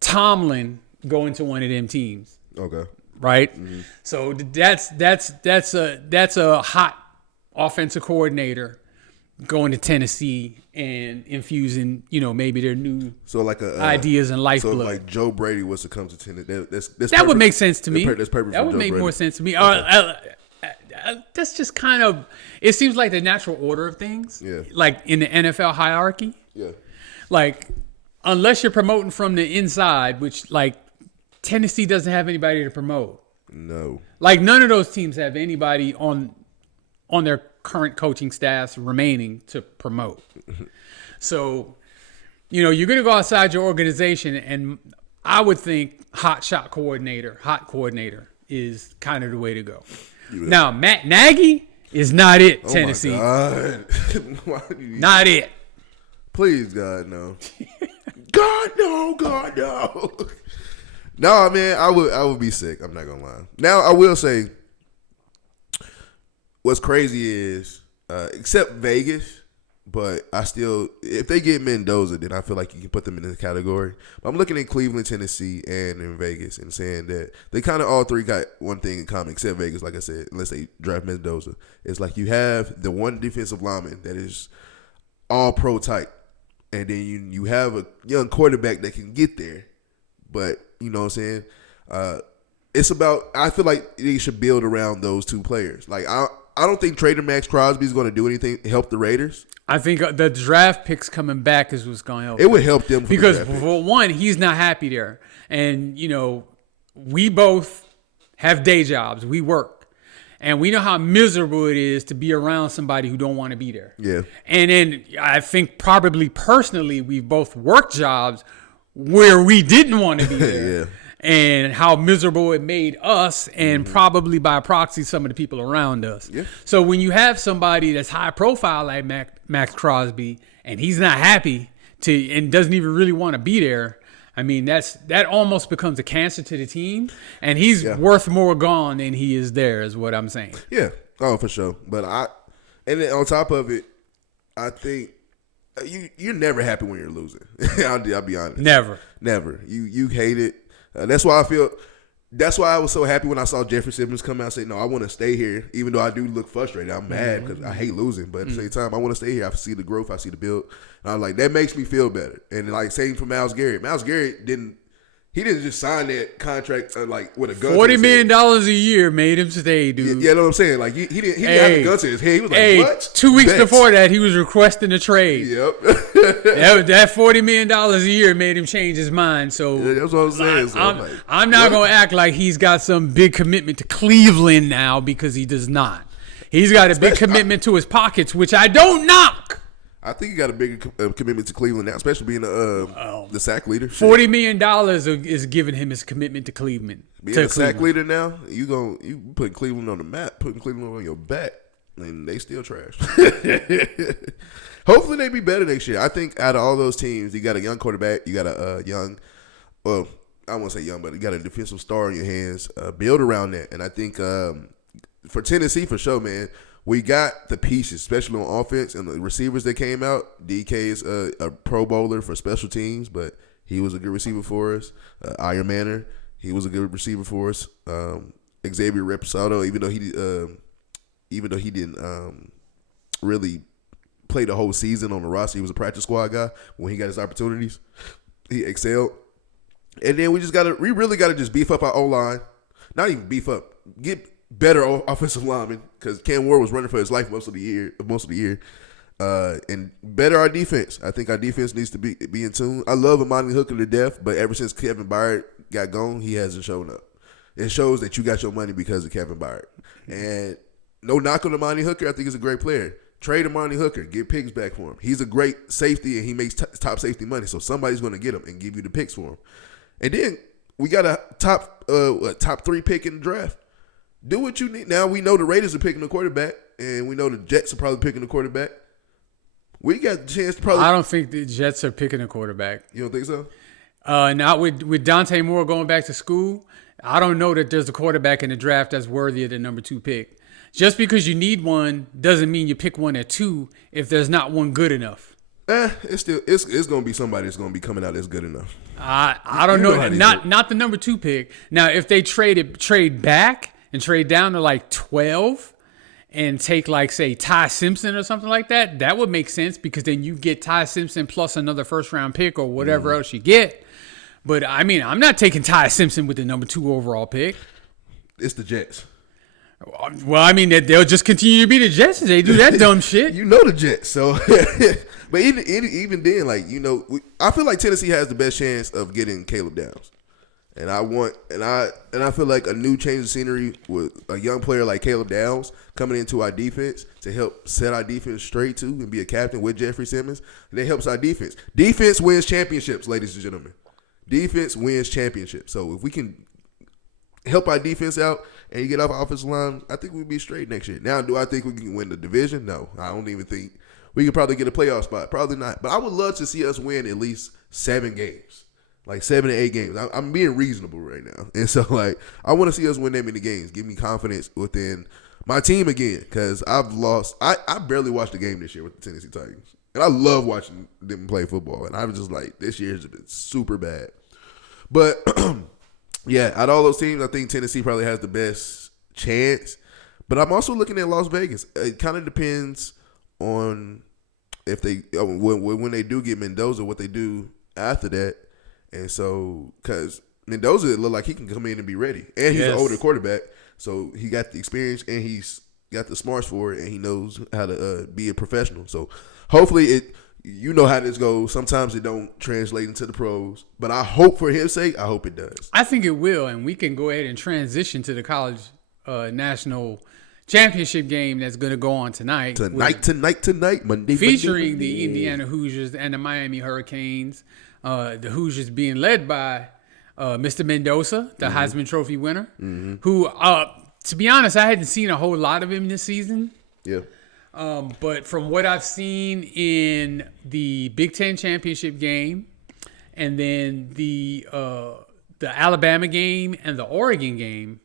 Tomlin going to one of them teams. Okay. Right. Mm-hmm. So that's a hot offensive coordinator going to Tennessee and infusing, maybe their new ideas and lifeblood. So like Joe Brady was to come to Tennessee. That would make sense to me. That's perfect. That would make more sense to me. Okay. That's just kind of. It seems like the natural order of things. Yeah. Like in the NFL hierarchy. Yeah. Like unless you're promoting from the inside, which like Tennessee doesn't have anybody to promote. No. Like none of those teams have anybody on their current coaching staffs remaining to promote. So, you're going to go outside your organization, and I would think hot coordinator is kind of the way to go. Now, Matt Nagy is not it, Tennessee. Oh my God. Not it. Please, God, no. God, no. God, no. No, man, I would be sick. I'm not gonna lie. Now, I will say, what's crazy is, except Vegas, but I still, if they get Mendoza, then I feel like you can put them in this category. But I'm looking at Cleveland, Tennessee, and in Vegas, and saying that they kind of all three got one thing in common, except Vegas, like I said, unless they draft Mendoza. It's like you have the one defensive lineman that is all pro type, and then you have a young quarterback that can get there, but you know what I'm saying? It's about, I feel like they should build around those two players. Like, I don't think trading Max Crosby is going to do anything to help the Raiders. I think the draft picks coming back is what's going to help. It would help them because for one, he's not happy there, and we both have day jobs. We work, and we know how miserable it is to be around somebody who don't want to be there. Yeah. And then I think probably personally, we've both worked jobs where we didn't want to be there. Yeah. And how miserable it made us, and probably by proxy some of the people around us. Yeah. So when you have somebody that's high profile like Max Crosby, and he's not happy and doesn't even really want to be there, I mean that almost becomes a cancer to the team, and he's worth more gone than he is there, is what I'm saying. Yeah, oh for sure. But and then on top of it, I think you're never happy when you're losing. I'll be honest. Never. You hate it. That's why I was so happy when I saw Jeffrey Simmons come out and say, no, I want to stay here, even though I do look frustrated. I'm mad because I hate losing, but at the same time, I want to stay here. I see the growth, I see the build, and I was like, that makes me feel better. And like same for Myles Garrett. Myles Garrett didn't just sign that contract like with a gun. $40 million a year made him stay, dude. Yeah, you know what I'm saying? Like he didn't have a gun to his head. He was like, what? 2 weeks before that, he was requesting a trade. Yep. that $40 million a year made him change his mind. So yeah, that's what I'm saying. So I'm not going to act like he's got some big commitment to Cleveland now, because he does not. He's got a big commitment to his pockets, which I don't knock. I think he got a bigger commitment to Cleveland now, especially being the sack leader. $40 million is giving him his commitment to Cleveland. Being a sack leader now, you put Cleveland on the map, putting Cleveland on your back, and they still trash. Hopefully they be better next year. I think out of all those teams, you got a young quarterback, you got a young, well, I won't say young, but you got a defensive star in your hands. Build around that, and I think for Tennessee, for sure, man. We got the pieces, especially on offense, and the receivers that came out. DK is a Pro Bowler for special teams, but he was a good receiver for us. Iron Manor, he was a good receiver for us. Xavier Reposado, even though he didn't really play the whole season on the roster, he was a practice squad guy. When he got his opportunities, he excelled. And then we really gotta just beef up our O-line. Not even beef up, get better offensive linemen, because Cam Ward was running for his life most of the year, and better our defense. I think our defense needs to be in tune. I love Amani Hooker to death, but ever since Kevin Byard got gone, he hasn't shown up. It shows that you got your money because of Kevin Byard. And no knock on Amani Hooker, I think he's a great player. Trade Amani Hooker, get picks back for him. He's a great safety, and he makes top safety money, so somebody's going to get him and give you the picks for him. And then we got a top 3 pick in the draft. Do what you need. Now we know the Raiders are picking a quarterback, and we know the Jets are probably picking a quarterback. We got the chance to probably. I don't think the Jets are picking a quarterback. You don't think so? Not with Dante Moore going back to school. I don't know that there's a quarterback in the draft that's worthy of the number 2 pick. Just because you need one doesn't mean you pick one at 2 if there's not one good enough. It's going to be somebody that's going to be coming out that's good enough. I don't know. Not the number 2 pick. Now, if they trade back and trade down to like 12 and take like, say, Ty Simpson or something like that, that would make sense, because then you get Ty Simpson plus another first-round pick or whatever else you get. But, I mean, I'm not taking Ty Simpson with the number 2 overall pick. It's the Jets. Well, I mean, they'll just continue to be the Jets if they do that dumb shit. You know the Jets, so. But even then, like, I feel like Tennessee has the best chance of getting Caleb Downs. And I feel like a new change of scenery with a young player like Caleb Downs coming into our defense to help set our defense straight too and be a captain with Jeffrey Simmons. That helps our defense. Defense wins championships, ladies and gentlemen. Defense wins championships. So if we can help our defense out and you get off offensive line, I think we'll be straight next year. Now, do I think we can win the division? No, I don't even think we can probably get a playoff spot. Probably not. But I would love to see us win at least 7 games. Like 7 to 8 games. I'm being reasonable right now. And so, like, I want to see us win that many games. Give me confidence within my team again. Because I've lost. I barely watched a game this year with the Tennessee Titans. And I love watching them play football. And I was just like, this year's been super bad. But, yeah, out of all those teams, I think Tennessee probably has the best chance. But I'm also looking at Las Vegas. It kind of depends on if they when they do get Mendoza, what they do after that. And so, because Mendoza look like he can come in and be ready. And he's an older quarterback, so he got the experience and he's got the smarts for it, and he knows how to be a professional. So, hopefully, you know how this goes. Sometimes it don't translate into the pros, but I hope for his sake, I hope it does. I think it will, and we can go ahead and transition to the college national championship game that's going to go on tonight. Monday. Featuring the Indiana Hoosiers and the Miami Hurricanes. The Hoosiers being led by Mr. Mendoza, the Heisman Trophy winner, who, to be honest, I hadn't seen a whole lot of him this season. Yeah. But from what I've seen in the Big Ten championship game, and then the Alabama game and the Oregon game,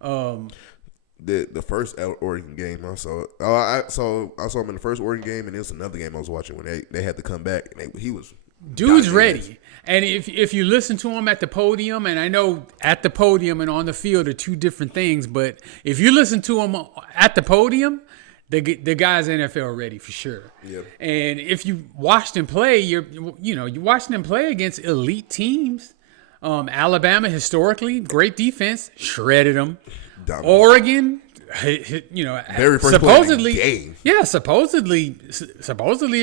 the first Oregon game I saw. I saw him in the first Oregon game, and it was another game I was watching when they had to come back, and he was. Dude's ready. And if you listen to him at the podium, and I know at the podium and on the field are two different things, but if you listen to him at the podium, the guy's NFL ready for sure. Yep. And if you watched him play, you're watching him play against elite teams. Alabama historically great defense, shredded them. Dominant. Oregon, very first supposedly game. Yeah, supposedly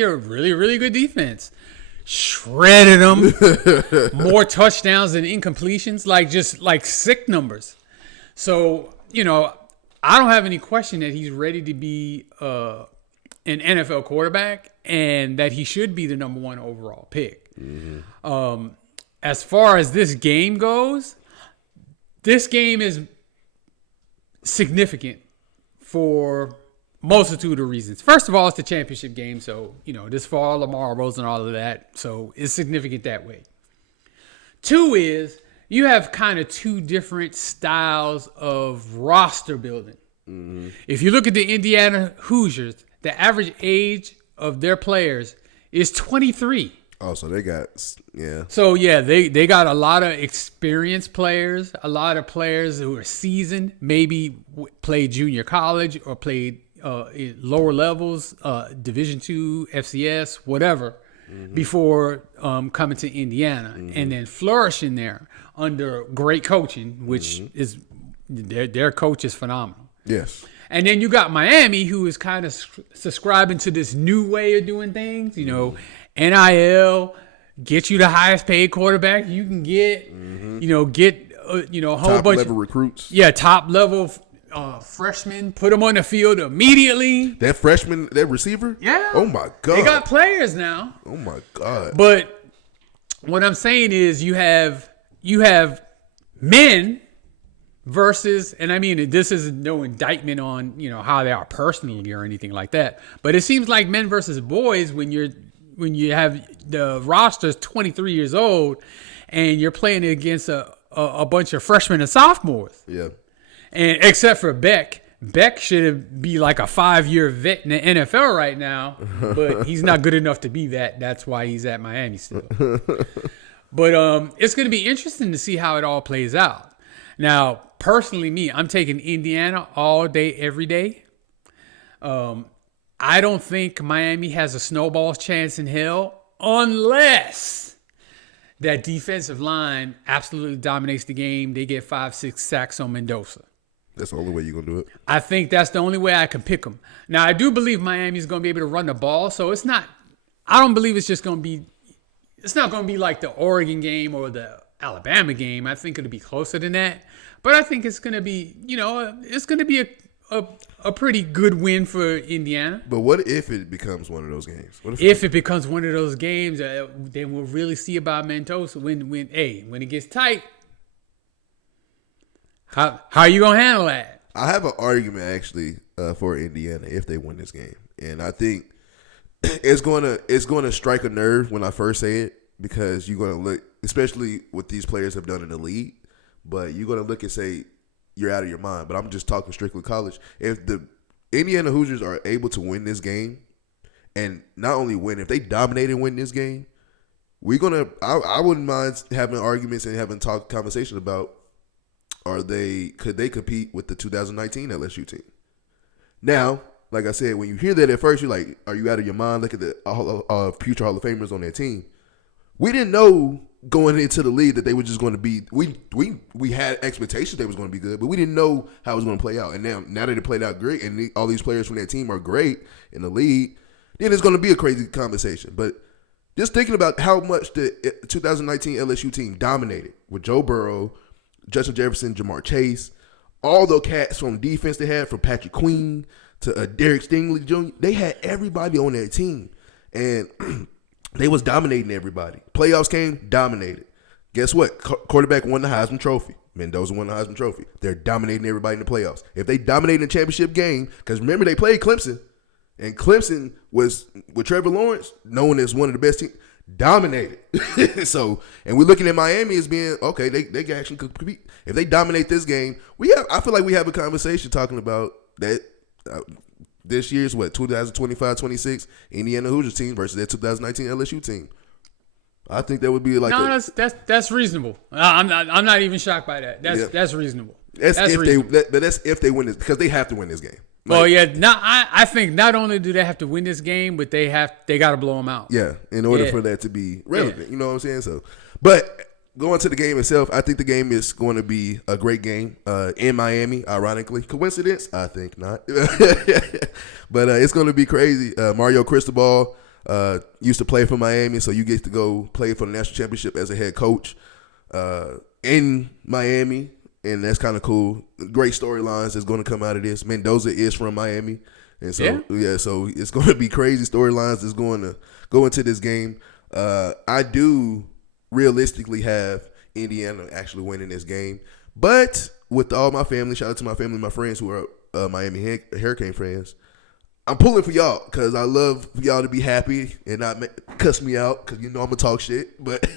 a really really good defense. Shredded them. More touchdowns than incompletions, like sick numbers. So, I don't have any question that he's ready to be an NFL quarterback and that he should be the number 1 overall pick. Mm-hmm. As far as this game goes, this game is significant for multitude of reasons. First of all, it's the championship game, so this for all the marbles and all of that, so it's significant that way. 2 is you have kind of 2 different styles of roster building. Mm-hmm. If you look at the Indiana Hoosiers, the average age of their players is 23. Oh, so they got So they got a lot of experienced players, a lot of players who are seasoned, maybe played junior college or played lower levels, Division II, FCS, whatever, before coming to Indiana, and then flourishing there under great coaching, which is their coach is phenomenal. Yes. And then you got Miami, who is kind of subscribing to this new way of doing things. NIL, get you the highest paid quarterback you can get. Get a whole top bunch level recruits. Yeah, top level. Freshmen, put them on the field immediately. That freshman, that receiver? Yeah. Oh, my God. They got players now. Oh, my God. But what I'm saying is you have men versus, and I mean, this is no indictment on, how they are personally or anything like that. But it seems like men versus boys when you have the rosters 23 years old and you're playing against a bunch of freshmen and sophomores. Yeah. And except for Beck should be like a 5-year vet in the NFL right now, but he's not good enough to be that. That's why he's at Miami still. But it's going to be interesting to see how it all plays out. Now, personally, I'm taking Indiana all day, every day. I don't think Miami has a snowball's chance in hell unless that defensive line absolutely dominates the game. They get 5-6 sacks on Mendoza. That's the only way you're going to do it. I think that's the only way I can pick them. Now, I do believe Miami's going to be able to run the ball, so I don't believe it's just going to be – it's not going to be like the Oregon game or the Alabama game. I think it'll be closer than that. But I think it's going to be, it's going to be a pretty good win for Indiana. But what if it becomes one of those games? What if it becomes one of those games, then we'll really see about Mendoza when it gets tight. How are you going to handle that? I have an argument actually for Indiana if they win this game, and I think it's gonna strike a nerve when I first say it, because you're gonna look, especially what these players have done in the league, but you're gonna look and say you're out of your mind. But I'm just talking strictly college. If the Indiana Hoosiers are able to win this game, and not only win, if they dominate and win this game, I wouldn't mind having arguments and having conversation about could they compete with the 2019 LSU team. Now, like I said, when you hear that at first, you're like, are you out of your mind? Look at the future Hall of Famers on their team. We didn't know going into the league that they were just going to be. We had expectations they was going to be good, but we didn't know how it was going to play out. And now that it played out great, and all these players from that team are great in the league, then it's going to be a crazy conversation. But just thinking about how much the 2019 LSU team dominated with Joe Burrow, Justin Jefferson, Jamar Chase, all the cats from defense they had, from Patrick Queen to Derek Stingley Jr., they had everybody on that team. And they was dominating everybody. Playoffs came, dominated. Guess what? Quarterback won the Heisman Trophy. Mendoza won the Heisman Trophy. They're dominating everybody in the playoffs. If they dominate in the championship game, because remember they played Clemson, and Clemson was, with Trevor Lawrence, known as one of the best teams, dominated. So, and we're looking at Miami as being, okay, they actually could compete. If they dominate this game, I feel like we have a conversation talking about that. This year's 2025-26 Indiana Hoosiers team versus that 2019 LSU team. I think that would be like that's reasonable. I'm not even shocked by that. That's reasonable. That's if they win this, because they have to win this game. Well, yeah. I think not only do they have to win this game, but they got to blow them out. Yeah, in order for that to be relevant. Yeah. You know what I'm saying? So, but going to the game itself, I think the game is going to be a great game in Miami, ironically. Coincidence? I think not. But it's going to be crazy. Mario Cristobal used to play for Miami, so you get to go play for the national championship as a head coach in Miami, and that's kind of cool. Great storylines that's going to come out of this. Mendoza is from Miami, and so so it's going to be crazy storylines that's going to go into this game. I do realistically have Indiana actually winning this game, but with all my family, shout out to my family, my friends who are Miami Hurricane fans, I'm pulling for y'all because I love y'all to be happy and not cuss me out, because I'm gonna talk shit. But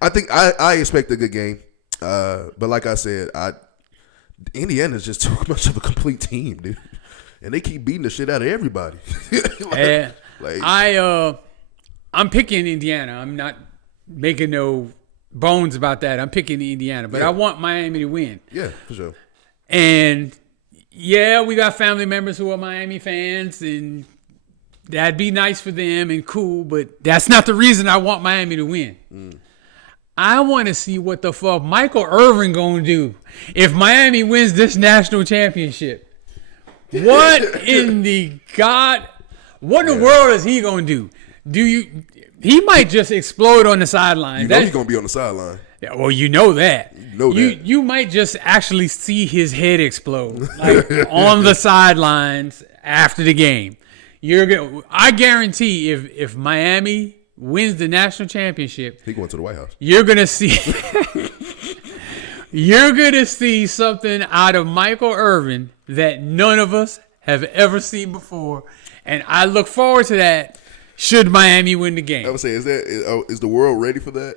I think I expect a good game, but like I said, Indiana's just too much of a complete team, dude, and they keep beating the shit out of everybody. I'm picking Indiana. I'm not making no bones about that. I'm picking Indiana, but I want Miami to win. Yeah, for sure. And we got family members who are Miami fans, and that'd be nice for them and cool, but that's not the reason I want Miami to win. I want to see what the fuck Michael Irvin gonna do if Miami wins this national championship. What in the world is he gonna do? He might just explode on the sideline. He's gonna be on the sideline. Yeah, well, you know that. You might just actually see his head explode, like on the sidelines after the game. I guarantee if Miami wins the national championship, he going to the White House. You're gonna see something out of Michael Irvin that none of us have ever seen before, and I look forward to that. Should Miami win the game? I would say, is the world ready for that?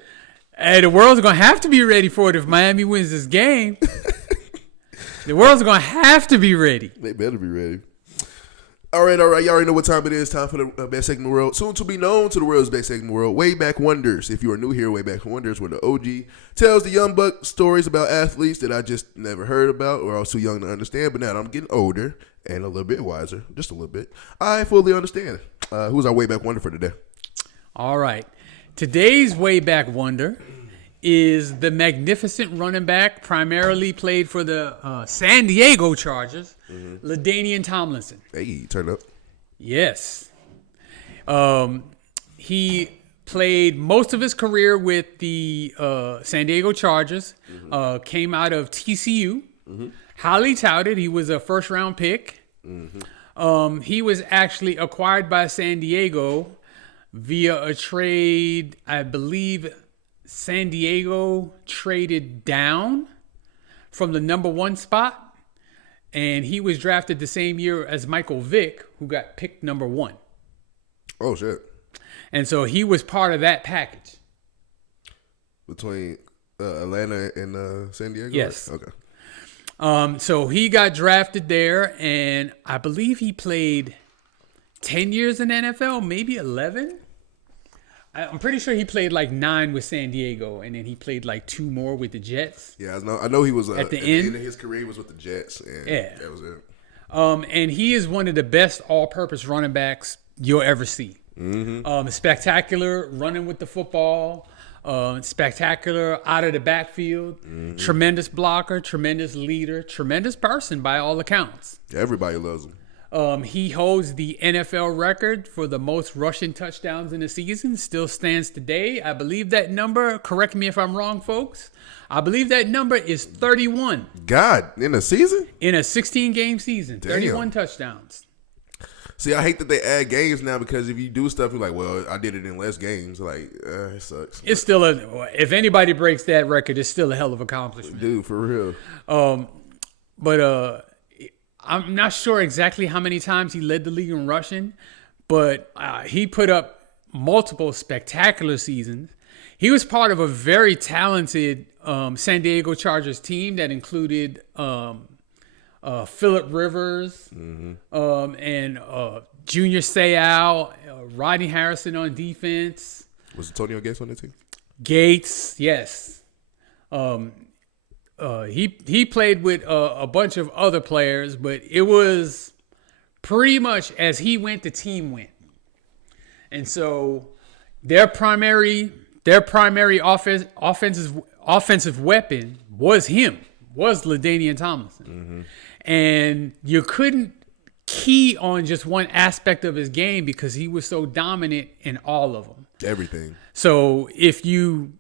Hey, the world's gonna have to be ready for it if Miami wins this game. The world's gonna have to be ready. They better be ready. All right. Y'all already know what time it is. Time for the best segment in the world. Soon to be known to the world's best segment in the world. Way Back Wonders. If you are new here, Way Back Wonders, where the OG tells the young buck stories about athletes that I just never heard about or I was too young to understand. But now that I'm getting older and a little bit wiser, just a little bit, I fully understand. Who's our Way Back Wonder for today? All right. Today's Way Back Wonder is the magnificent running back, primarily played for the San Diego Chargers, LaDainian Tomlinson. Hey, turn up. Yes. He played most of his career with the San Diego Chargers. Came out of TCU. Highly touted. He was a first-round pick. He was actually acquired by San Diego via a trade. I believe San Diego traded down from the number 1 spot, and he was drafted the same year as Michael Vick, who got picked number 1. Oh, shit. And so he was part of that package. Between Atlanta and San Diego? Yes. Okay. So he got drafted there, and I believe he played 10 years in the NFL, maybe 11. I'm pretty sure he played like 9 with San Diego, and then he played like 2 more with the Jets. Yeah, I know he was at the end of his career. He was with the Jets, and that was it. And he is one of the best all-purpose running backs you'll ever see. Spectacular running with the football. Spectacular out of the backfield, tremendous blocker, tremendous leader, tremendous person by all accounts. Everybody loves him. He holds the NFL record for the most rushing touchdowns in a season, still stands today. I believe that number, correct me if I'm wrong, folks, I believe that number is 31. God, in a season? In a 16-game season, Damn. 31 touchdowns. See, I hate that they add games now because if you do stuff, you're like, well, I did it in less games. Like, it sucks. It's still if anybody breaks that record, it's still a hell of an accomplishment. Dude, for real. But I'm not sure exactly how many times he led the league in rushing, but he put up multiple spectacular seasons. He was part of a very talented San Diego Chargers team that included Phillip Rivers and Junior Seau, Rodney Harrison on defense. Was Antonio Gates on the team? Gates, yes. He played with a bunch of other players, but it was pretty much as he went, the team went. And so their primary offensive weapon was LaDainian Tomlinson. And you couldn't key on just one aspect of his game because he was so dominant in all of them. Everything. So if you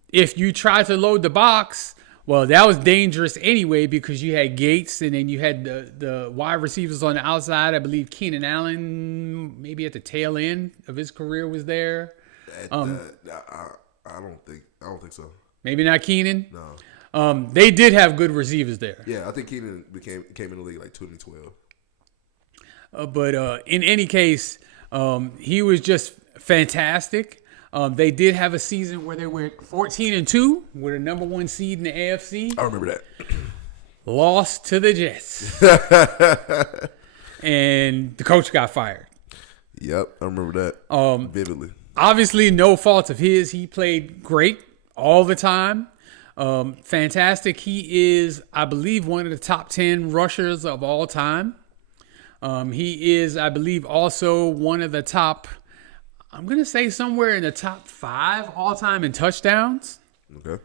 tried to load the box, well, that was dangerous anyway because you had Gates and then you had the wide receivers on the outside. I believe Keenan Allen, maybe at the tail end of his career, was there. I don't think so. Maybe not Keenan. No. They did have good receivers there. Yeah, I think Keenan came in the league like 2012. But in any case, he was just fantastic. They did have a season where they were 14-2, were the number 1 seed in the AFC. I remember that. Lost to the Jets. And the coach got fired. Yep, I remember that vividly. Obviously, no fault of his. He played great all the time. Fantastic. He is, I believe, one of the top 10 rushers of all time. He is, I believe, also one of the top, I'm going to say somewhere in the top 5 all-time in touchdowns. Okay.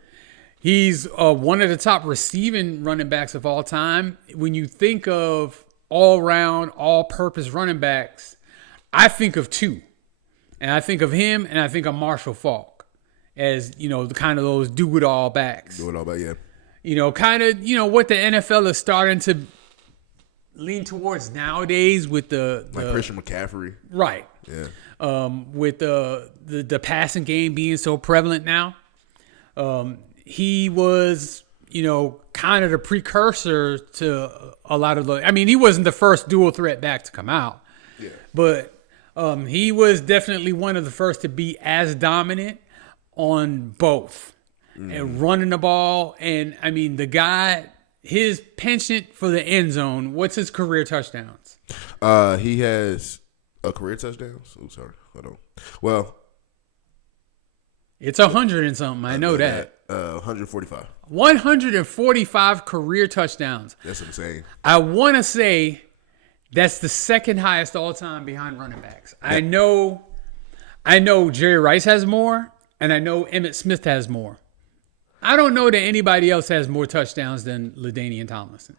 He's one of the top receiving running backs of all time. When you think of all-round, all-purpose running backs, I think of 2. And I think of him and I think of Marshall Faulk as, the kind of those do-it-all backs. Do-it-all back, yeah. Kind of, what the NFL is starting to lean towards nowadays with the Christian McCaffrey. Right. Yeah. With the passing game being so prevalent now. He was, kind of the precursor to a lot of he wasn't the first dual threat back to come out. Yeah. But he was definitely one of the first to be as dominant on both and running the ball. And the guy, his penchant for the end zone, what's his career touchdowns? He has a career touchdown. Oh, sorry. Hold on. Well, it's 100 and something. I know that. 145. 145 career touchdowns. That's insane. I want to say that's the second highest all time behind running backs. Yeah. I know Jerry Rice has more, and I know Emmitt Smith has more. I don't know that anybody else has more touchdowns than LaDainian Tomlinson.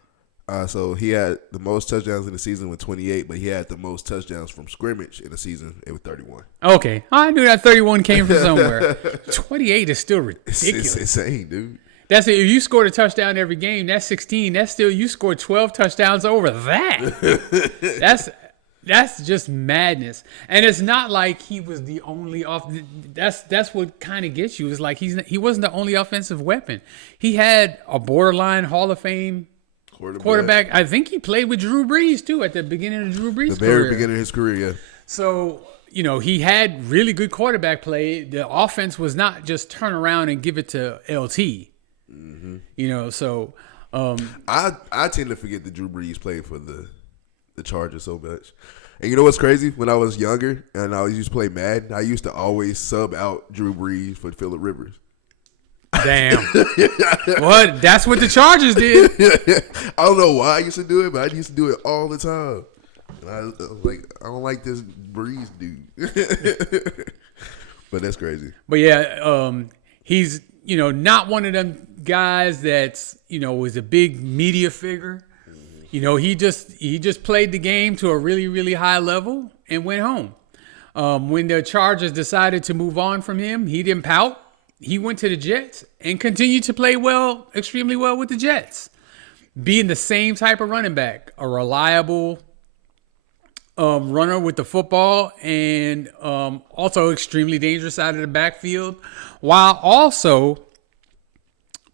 So he had the most touchdowns in the season with 28, but he had the most touchdowns from scrimmage in the season with 31. Okay, I knew that 31 came from somewhere. 28 is still ridiculous. It's insane, dude. That's it. If you scored a touchdown every game, that's 16. That's still you scored 12 touchdowns over that. That's just madness. And it's not like he was the only off. That's what kind of gets you. It's like he wasn't the only offensive weapon. He had a borderline Hall of Fame quarterback. I think he played with Drew Brees too at the beginning of Drew Brees' career. The very beginning of his career, yeah. So, he had really good quarterback play. The offense was not just turn around and give it to LT. Mm-hmm. So I tend to forget that Drew Brees played for the Chargers so much. And you know what's crazy? When I was younger and I used to play Madden, I used to always sub out Drew Brees for Phillip Rivers. Damn. What? That's what the Chargers did. I don't know why I used to do it, but I used to do it all the time. And I was like, I don't like this Breeze dude. But that's crazy. But yeah, he's not one of them guys that's was a big media figure. He just played the game to a really, really high level and went home. When the Chargers decided to move on from him, he didn't pout. He went to the Jets and continued to play well, extremely well with the Jets, being the same type of running back, a reliable runner with the football, and also extremely dangerous out of the backfield, while also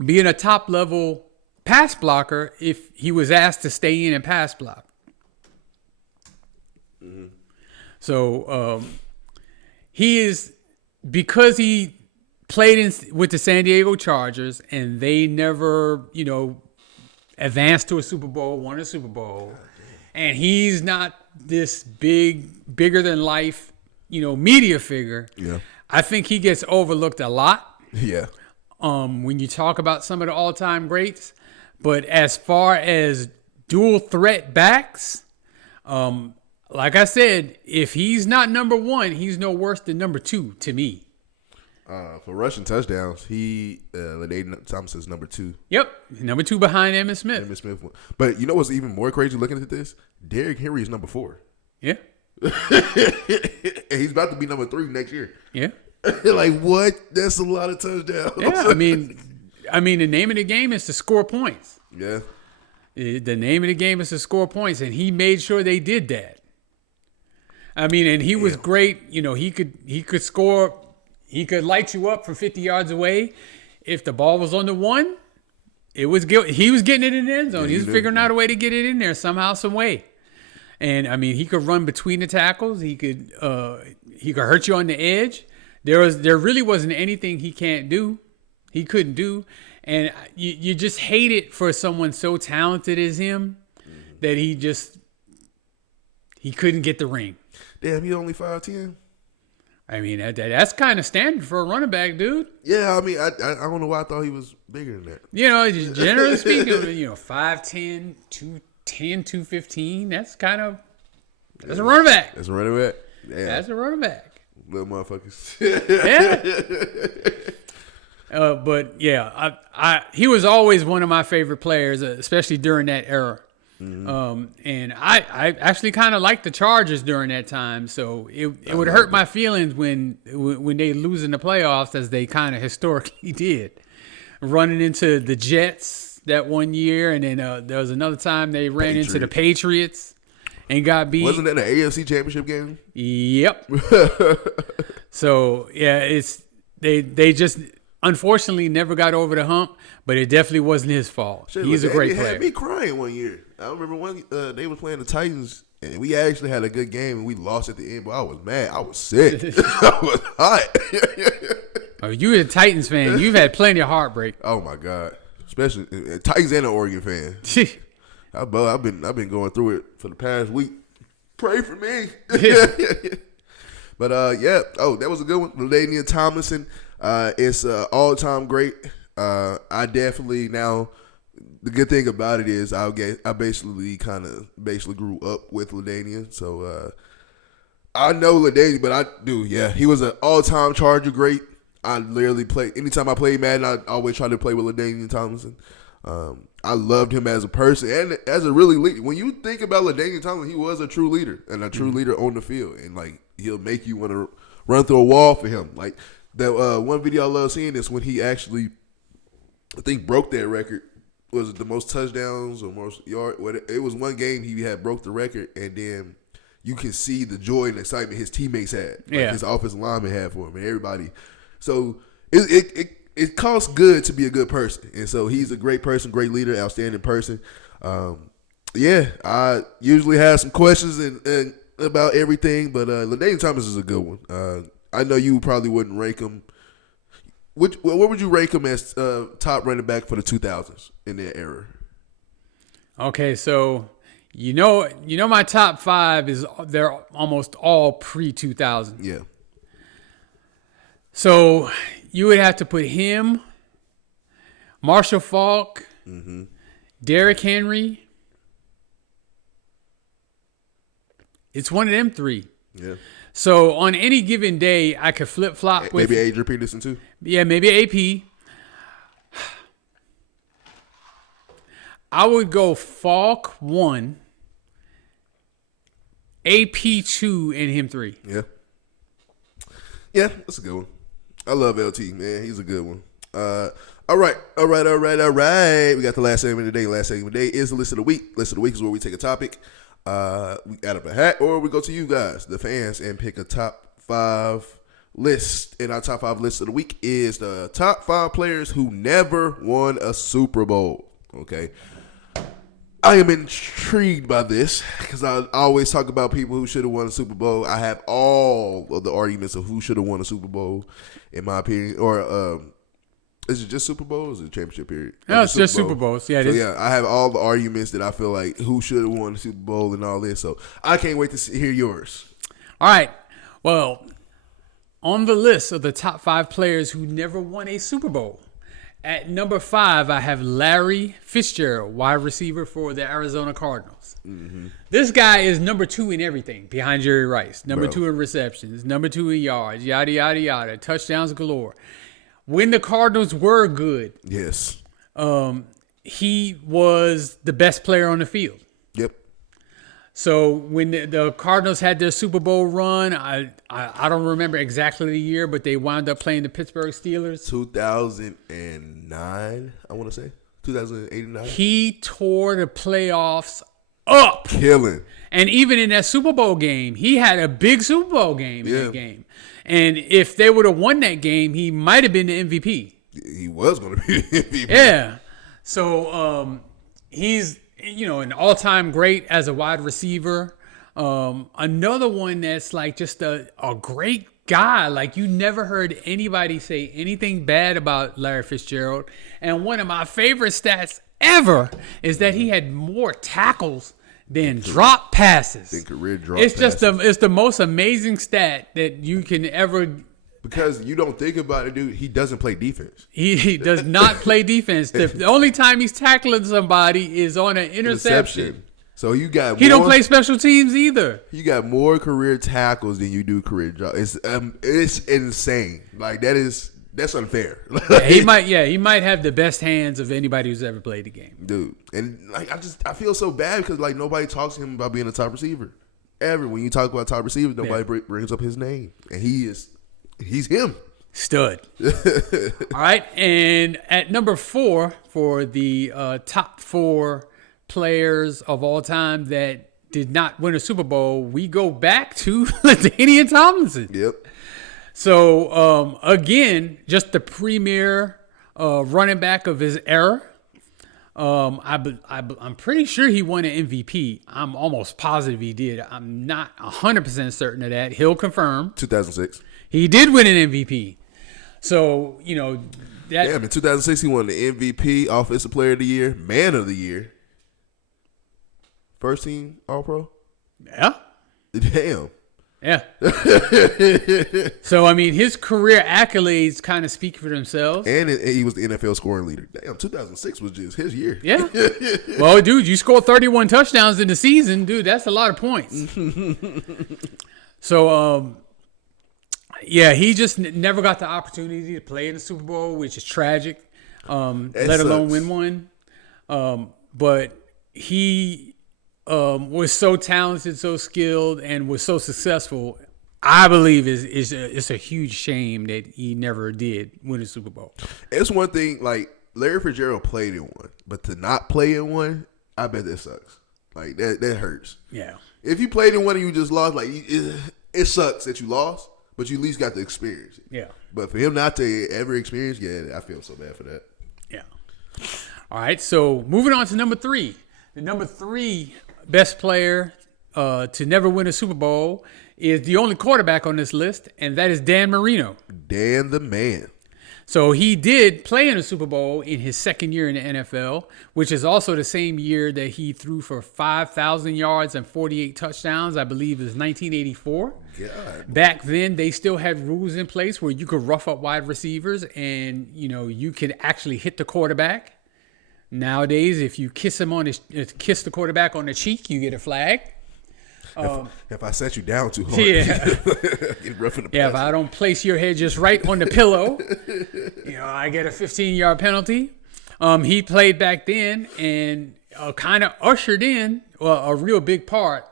being a top-level pass blocker if he was asked to stay in and pass block. Mm-hmm. So he is, because he played with the San Diego Chargers and they never, advanced to a Super Bowl, won a Super Bowl, and he's not this bigger than life, media figure. Yeah. I think he gets overlooked a lot. Yeah. When you talk about some of the all-time greats. But as far as dual threat backs, like I said, if he's not number one, he's no worse than number two to me. For rushing touchdowns, LaDainian Tomlinson's number 2. Yep, number 2 behind Emmitt Smith. Emmitt Smith. But you know what's even more crazy looking at this? Derrick Henry is number 4. Yeah. And he's about to be number 3 next year. Yeah. Like, what? That's a lot of touchdowns. Yeah, I mean, the name of the game is to score points. Yeah. The name of the game is to score points, and he made sure they did that. I mean, and he was great. He could score. He could light you up from 50 yards away. If the ball was on the 1, he was getting it in the end zone. Yeah, he was figuring out a way to get it in there somehow, some way. And I mean, he could run between the tackles. He could hurt you on the edge. There really wasn't anything he couldn't do. And you just hate it for someone so talented as him that he couldn't get the ring. Damn, he only 5'10". I mean, that's kind of standard for a running back, dude. Yeah, I mean, I don't know why I thought he was bigger than that. Just generally speaking, 5'10", 210, 215, that's a running back. That's a running back. Damn. That's a running back. Little motherfuckers. Yeah. But yeah, he was always one of my favorite players, especially during that era. Mm-hmm. And I actually kind of liked the Chargers during that time, so it would hurt my feelings when they lose in the playoffs, as they kind of historically did, running into the Jets that one year, and then there was another time they ran into the Patriots and got beat. Wasn't that an AFC Championship game? Yep. So yeah, they just unfortunately never got over the hump, but it definitely wasn't his fault. He's a great player. Had me crying one year. I remember when they were playing the Titans, and we actually had a good game, and we lost at the end. But I was mad. I was sick. I was hot. Oh, you're a Titans fan. You've had plenty of heartbreak. Oh my God, especially Titans and an Oregon fan. I've been going through it for the past week. Pray for me. But yeah. Oh, that was a good one. LaDainian Tomlinson. It's all-time great. I definitely now. The good thing about it is I basically grew up with LaDainian, so I know LaDainian, but I do, yeah. He was an all-time Charger great. I literally anytime I played Madden, I always try to play with LaDainian Tomlinson. I loved him as a person and as a really leader. When you think about LaDainian Tomlinson, he was a true leader and a true leader on the field. And, like, he'll make you want to run through a wall for him. Like, that one video I love seeing is when he actually, I think, broke that record. Was it the most touchdowns or most yards? It was one game he had broke the record, and then you can see the joy and excitement his teammates had. Like his offensive lineman had for him and everybody. So it costs good to be a good person. And so he's a great person, great leader, outstanding person. I usually have some questions and about everything, but LaDainian Thomas is a good one. I know you probably wouldn't rank him. What would you rank him as top running back for the 2000s in that era? Okay, so you know my top 5 they're almost all pre-2000. Yeah. So you would have to put him, Marshall Faulk, Derrick Henry. It's one of them 3. Yeah. So on any given day, I could flip-flop with... Maybe Adrian Peterson, too? Yeah, maybe AP. I would go Falk 1, AP 2, and him 3. Yeah. Yeah, that's a good one. I love LT, man. He's a good one. All right. We got the last segment of the day. Last segment of the day is the list of the week. List of the week is where we take a topic out of a hat, or we go to you guys, the fans, and pick a top 5 list. And our top 5 list of the week is the top 5 players who never won a Super Bowl. Okay. I am intrigued by this because I always talk about people who should have won a Super Bowl. I have all of the arguments of who should have won a Super Bowl, in my opinion. Or is it just Super Bowl or is it championship period? No, it's just Super Bowls. Yeah, it is. Yeah, I have all the arguments that I feel like who should have won the Super Bowl and all this. So I can't wait to hear yours. All right. Well, on the list of the top 5 players who never won a Super Bowl, at number 5, I have Larry Fitzgerald, wide receiver for the Arizona Cardinals. This guy is number 2 in everything behind Jerry Rice. Number 2 in receptions, number 2 in yards, yada, yada, yada, touchdowns galore. When the Cardinals were good, yes, he was the best player on the field. Yep. So when the Cardinals had their Super Bowl run, I don't remember exactly the year, but they wound up playing the Pittsburgh Steelers. 2009, I want to say. 2008 and 9. He tore the playoffs up. Killing. And even in that Super Bowl game, he had a big Super Bowl game in that game. And if they would have won that game, he might have been the MVP. He was going to be the MVP. Yeah. So he's, an all-time great as a wide receiver. Another one that's like just a great guy. Like you never heard anybody say anything bad about Larry Fitzgerald. And one of my favorite stats ever is that he had more tackles than drop passes. Than career drop passes. It's the most amazing stat that you can ever. Because you don't think about it, dude. He doesn't play defense. He does not play defense. The only time he's tackling somebody is on an interception. So you got. He don't play special teams either. You got more career tackles than you do career drops. It's insane. Like that's unfair. He might have the best hands of anybody who's ever played the game, dude. And like I feel so bad because like nobody talks to him about being a top receiver. Ever when you talk about top receivers, nobody brings up his name, and he's him. Stud. All right, and at number 4 for the top 4 players of all time that did not win a Super Bowl, we go back to LaDainian Tomlinson. Yep. So, again, just the premier running back of his era. I'm pretty sure he won an MVP. I'm almost positive he did. I'm not 100% certain of that. He'll confirm. 2006. He did win an MVP. So, that. Damn, in 2006, he won the MVP, Offensive Player of the Year, Man of the Year. First team All-Pro? Yeah. Damn. Yeah. So, I mean, his career accolades kind of speak for themselves. And he was the NFL scoring leader. Damn, 2006 was just his year. Yeah. Well, dude, you scored 31 touchdowns in the season. Dude, that's a lot of points. So, he just never got the opportunity to play in the Super Bowl, which is tragic, let alone win one. But he was so talented, so skilled, and was so successful. I believe it's a huge shame that he never did win a Super Bowl. It's one thing, like, Larry Fitzgerald played in one, but to not play in one, I bet that sucks. Like, that hurts. Yeah. If you played in one and you just lost, like, it sucks that you lost, but you at least got to experience it. Yeah. But for him not to ever experience, I feel so bad for that. Yeah. All right, so moving on to number 3. The number 3 best player to never win a Super Bowl is the only quarterback on this list, and that is Dan Marino. Dan the man. So he did play in a Super Bowl in his second year in the NFL, which is also the same year that he threw for 5,000 yards and 48 touchdowns. I believe it was 1984. God. Back then, they still had rules in place where you could rough up wide receivers and, you could actually hit the quarterback. Nowadays, if you kiss the quarterback on the cheek, you get a flag. If I set you down too hard, get rough in the if I don't place your head just right on the pillow, I get a 15-yard penalty. He played back then and kind of ushered in a real big part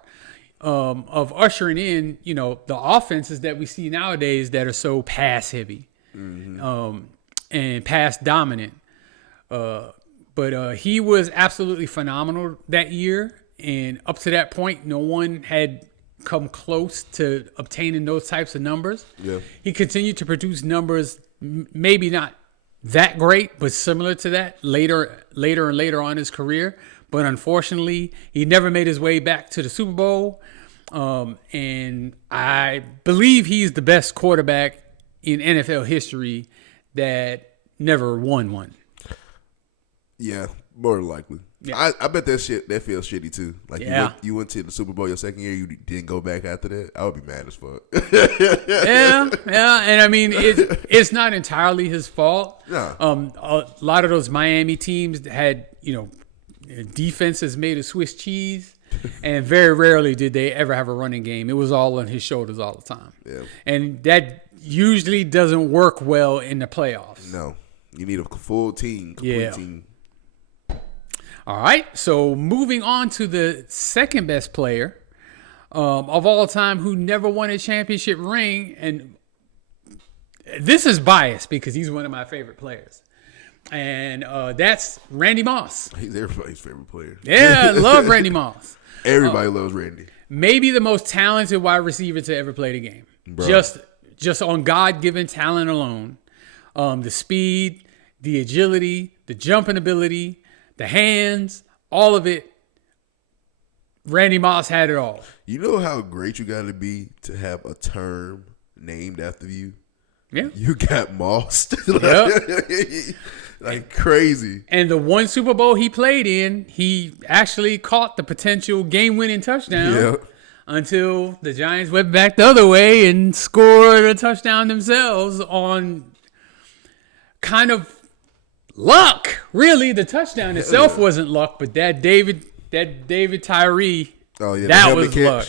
of ushering in, the offenses that we see nowadays that are so pass heavy and pass dominant. But he was absolutely phenomenal that year. And up to that point, no one had come close to obtaining those types of numbers. Yeah. He continued to produce numbers, maybe not that great, but similar to that later on in his career. But unfortunately, he never made his way back to the Super Bowl. And I believe he's the best quarterback in NFL history that never won one. Yeah, more than likely. Yeah. I bet that feels shitty too. Like you went to the Super Bowl your second year, you didn't go back after that. I would be mad as fuck. yeah, and I mean it's not entirely his fault. No. A lot of those Miami teams had defenses made of Swiss cheese, and very rarely did they ever have a running game. It was all on his shoulders all the time. Yeah, and that usually doesn't work well in the playoffs. No, you need a full team, complete team. All right, so moving on to the second best player of all time who never won a championship ring. And this is biased because he's one of my favorite players. And that's Randy Moss. He's everybody's favorite player. Yeah, I love Randy Moss. Everybody loves Randy. Maybe the most talented wide receiver to ever play the game. Bro. Just on God-given talent alone. The speed, the agility, the jumping ability, the hands, all of it. Randy Moss had it all. You know how great you got to be to have a term named after you? Yeah. You got mossed. Yep. Like crazy. And the one Super Bowl he played in, he actually caught the potential game-winning touchdown until the Giants went back the other way and scored a touchdown themselves on kind of luck. Really, the touchdown itself wasn't luck, but that David Tyree, that was luck.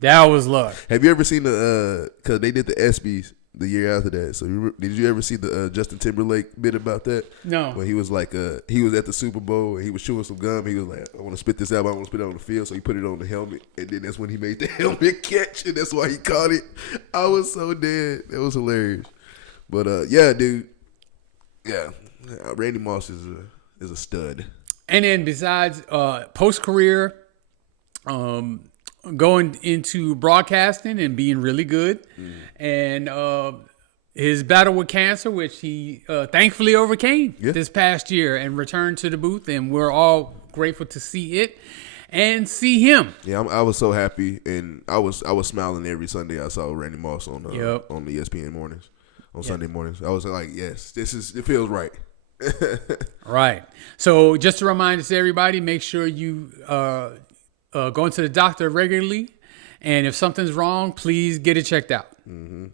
That was luck. Have you ever seen because they did the ESPYs the year after that. So did you ever see the Justin Timberlake bit about that? No. When he was like, he was at the Super Bowl and he was chewing some gum. He was like, I want to spit this out, but I want to spit it on the field. So he put it on the helmet. And then that's when he made the helmet catch. And that's why he caught it. I was so dead. That was hilarious. But yeah, dude. Yeah. Randy Moss is a stud. And then besides post-career, going into broadcasting and being really good, and his battle with cancer, which he thankfully overcame this past year and returned to the booth, and we're all grateful to see it and see him. Yeah, I was so happy, and I was smiling every Sunday I saw Randy Moss on the ESPN mornings, on Sunday mornings. I was like, yes, it feels right. Right. So just a reminder to everybody, make sure you go into the doctor regularly, and if something's wrong, please get it checked out. Mm-hmm.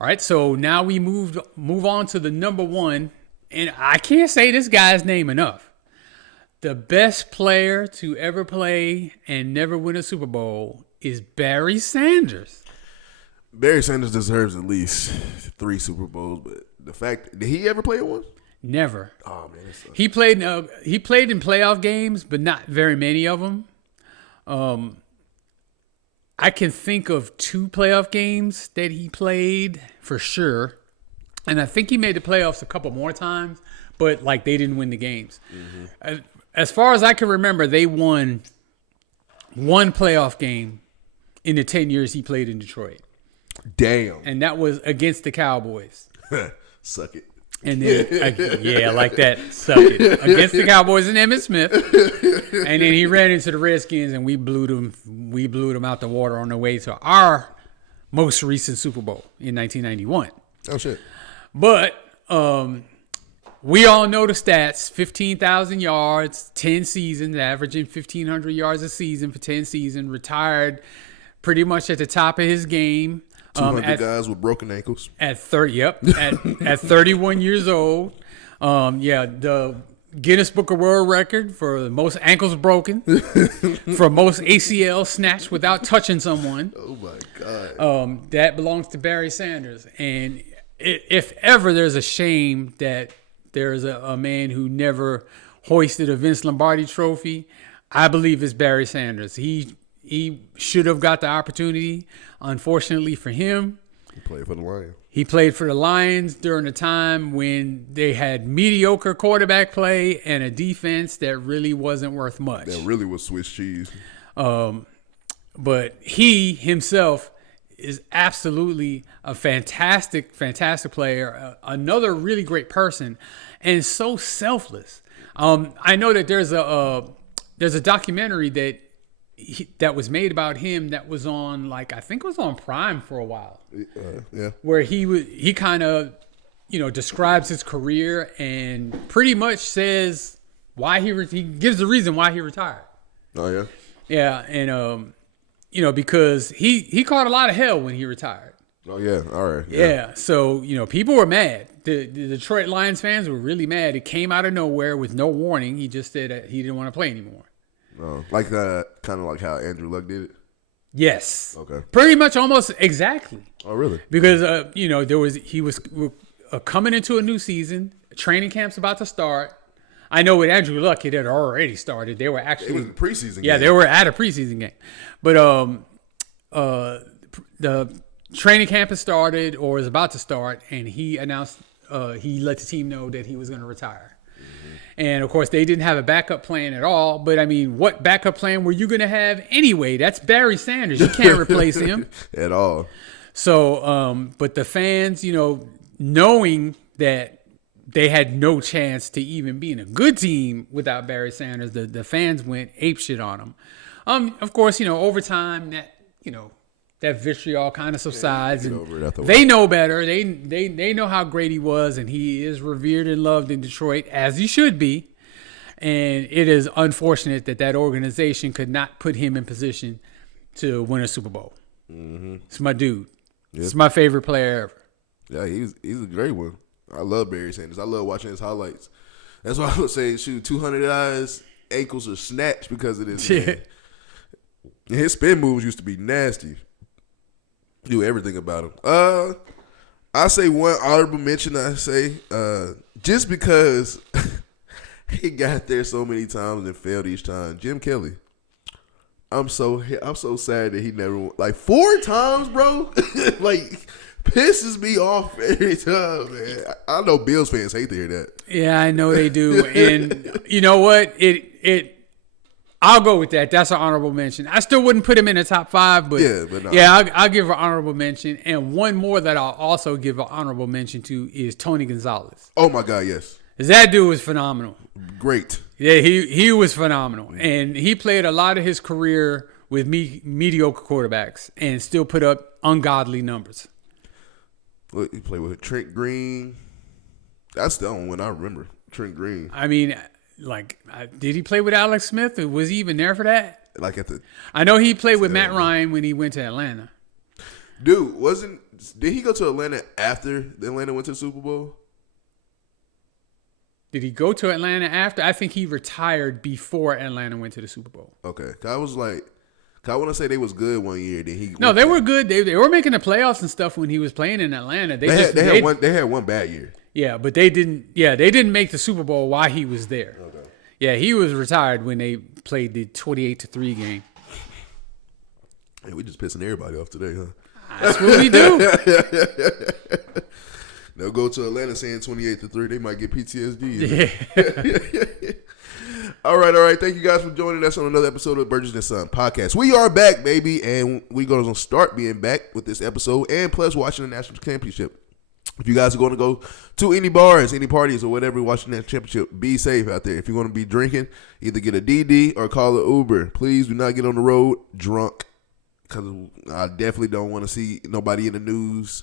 All right, so now we move on to the number one, and I can't say this guy's name enough. The best player to ever play and never win a Super Bowl is Barry Sanders. Barry Sanders deserves at least 3 Super Bowls, but the fact, did he ever play one? Never. Oh man, that sucks. He played in playoff games, but not very many of them. I can think of 2 playoff games that he played for sure, and I think he made the playoffs a couple more times, but like they didn't win the games. As far as I can remember, they won 1 playoff game in the 10 years he played in Detroit. Damn. And that was against the Cowboys. Suck it. And then, like that. Suck it. Against the Cowboys and Emmitt Smith. And then he ran into the Redskins, and we blew them out the water on the way to our most recent Super Bowl in 1991. Oh, shit. But we all know the stats. 15,000 yards, 10 seasons, averaging 1,500 yards a season for 10 seasons. Retired pretty much at the top of his game. 200 guys with broken ankles. At 31 years old. The Guinness Book of World Record for the most ankles broken, for most ACL snatched without touching someone. Oh my God. That belongs to Barry Sanders. And if ever there's a shame that there's a man who never hoisted a Vince Lombardi trophy, I believe it's Barry Sanders. He should have got the opportunity. Unfortunately for him, He played for the Lions. He played for the Lions during a time when they had mediocre quarterback play and a defense that really wasn't worth much. That really was Swiss cheese. But he himself is absolutely a fantastic, fantastic player, another really great person, and so selfless. I know that there's a documentary that was made about him that was on, like, I think it was on Prime for a while. Yeah. Where he kind of, describes his career and pretty much says why he gives the reason why he retired. Oh yeah. Yeah, and because he caught a lot of hell when he retired. Oh yeah. All right. Yeah. So people were mad. The Detroit Lions fans were really mad. It came out of nowhere with no warning. He just said that he didn't want to play anymore. Oh, like that, kind of like how Andrew Luck did it. Yes. Okay. Pretty much, almost exactly. Oh really? It was a preseason. Yeah, game. they were at a preseason game, but the training camp has started or is about to start, and he announced he let the team know that he was going to retire. And, of course, they didn't have a backup plan at all. But, I mean, what backup plan were you going to have anyway? That's Barry Sanders. You can't replace him. At all. So, but the fans, knowing that they had no chance to even be in a good team without Barry Sanders, the fans went apeshit on him. Of course, over time, that vitriol kind of subsides, and they know better. They know how great he was, and he is revered and loved in Detroit, as he should be. And it is unfortunate that organization could not put him in position to win a Super Bowl. Mm-hmm. It's my dude. Yep. It's my favorite player Yeah, ever. he's a great one. I love Barry Sanders. I love watching his highlights. That's why I would say, 200 guys, ankles are snatched because of this. Yeah. And his spin moves used to be nasty. Do everything about him. I say one honorable mention. Just because he got there so many times and failed each time. Jim Kelly. I'm so sad that he never 4 times, bro. Pisses me off every time, man. I know Bills fans hate to hear that. Yeah, I know they do. And you know what? I'll go with that. That's an honorable mention. I still wouldn't put him in the top 5, but I'll give an honorable mention. And one more that I'll also give an honorable mention to is Tony Gonzalez. Oh my God, yes. That dude was phenomenal. Great. Yeah, he was phenomenal. And he played a lot of his career with mediocre quarterbacks and still put up ungodly numbers. Look, he played with Trent Green. That's the only one I remember. Trent Green. I mean, did he play with Alex Smith? Or was he even there for that? I know he played with Matt Ryan when he went to Atlanta. Dude, did he go to Atlanta after Atlanta went to the Super Bowl? Did he go to Atlanta after? I think he retired before Atlanta went to the Super Bowl. Okay. I want to say they was good one year. No, they were good. They were making the playoffs and stuff when he was playing in Atlanta. They had one bad year. Yeah, but they didn't. Yeah, they didn't make the Super Bowl while he was there. Okay. Yeah, he was retired when they played the 28-3 game. Hey, we just pissing everybody off today, huh? That's what we do. They'll go to Atlanta saying 28-3. They might get PTSD. Yeah. All right. Thank you guys for joining us on another episode of Burgess&son podcast. We are back, baby, and we're going to start being back with this episode and plus watching the national championship. If you guys are going to go to any bars, any parties, or whatever watching that championship, be safe out there. If you're going to be drinking, either get a DD or call an Uber. Please do not get on the road drunk, because I definitely don't want to see nobody in the news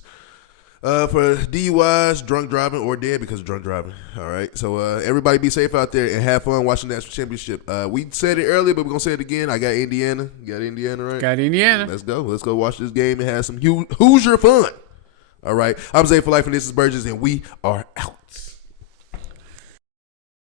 for DUIs, drunk driving, or dead because of drunk driving. All right, so everybody be safe out there and have fun watching the national championship. We said it earlier, but we're going to say it again. I got Indiana. You got Indiana, right? Got Indiana. Let's go. Let's go watch this game and have some Hoosier fun. All right. I'm Zay for Life, and this is Burgess, and we are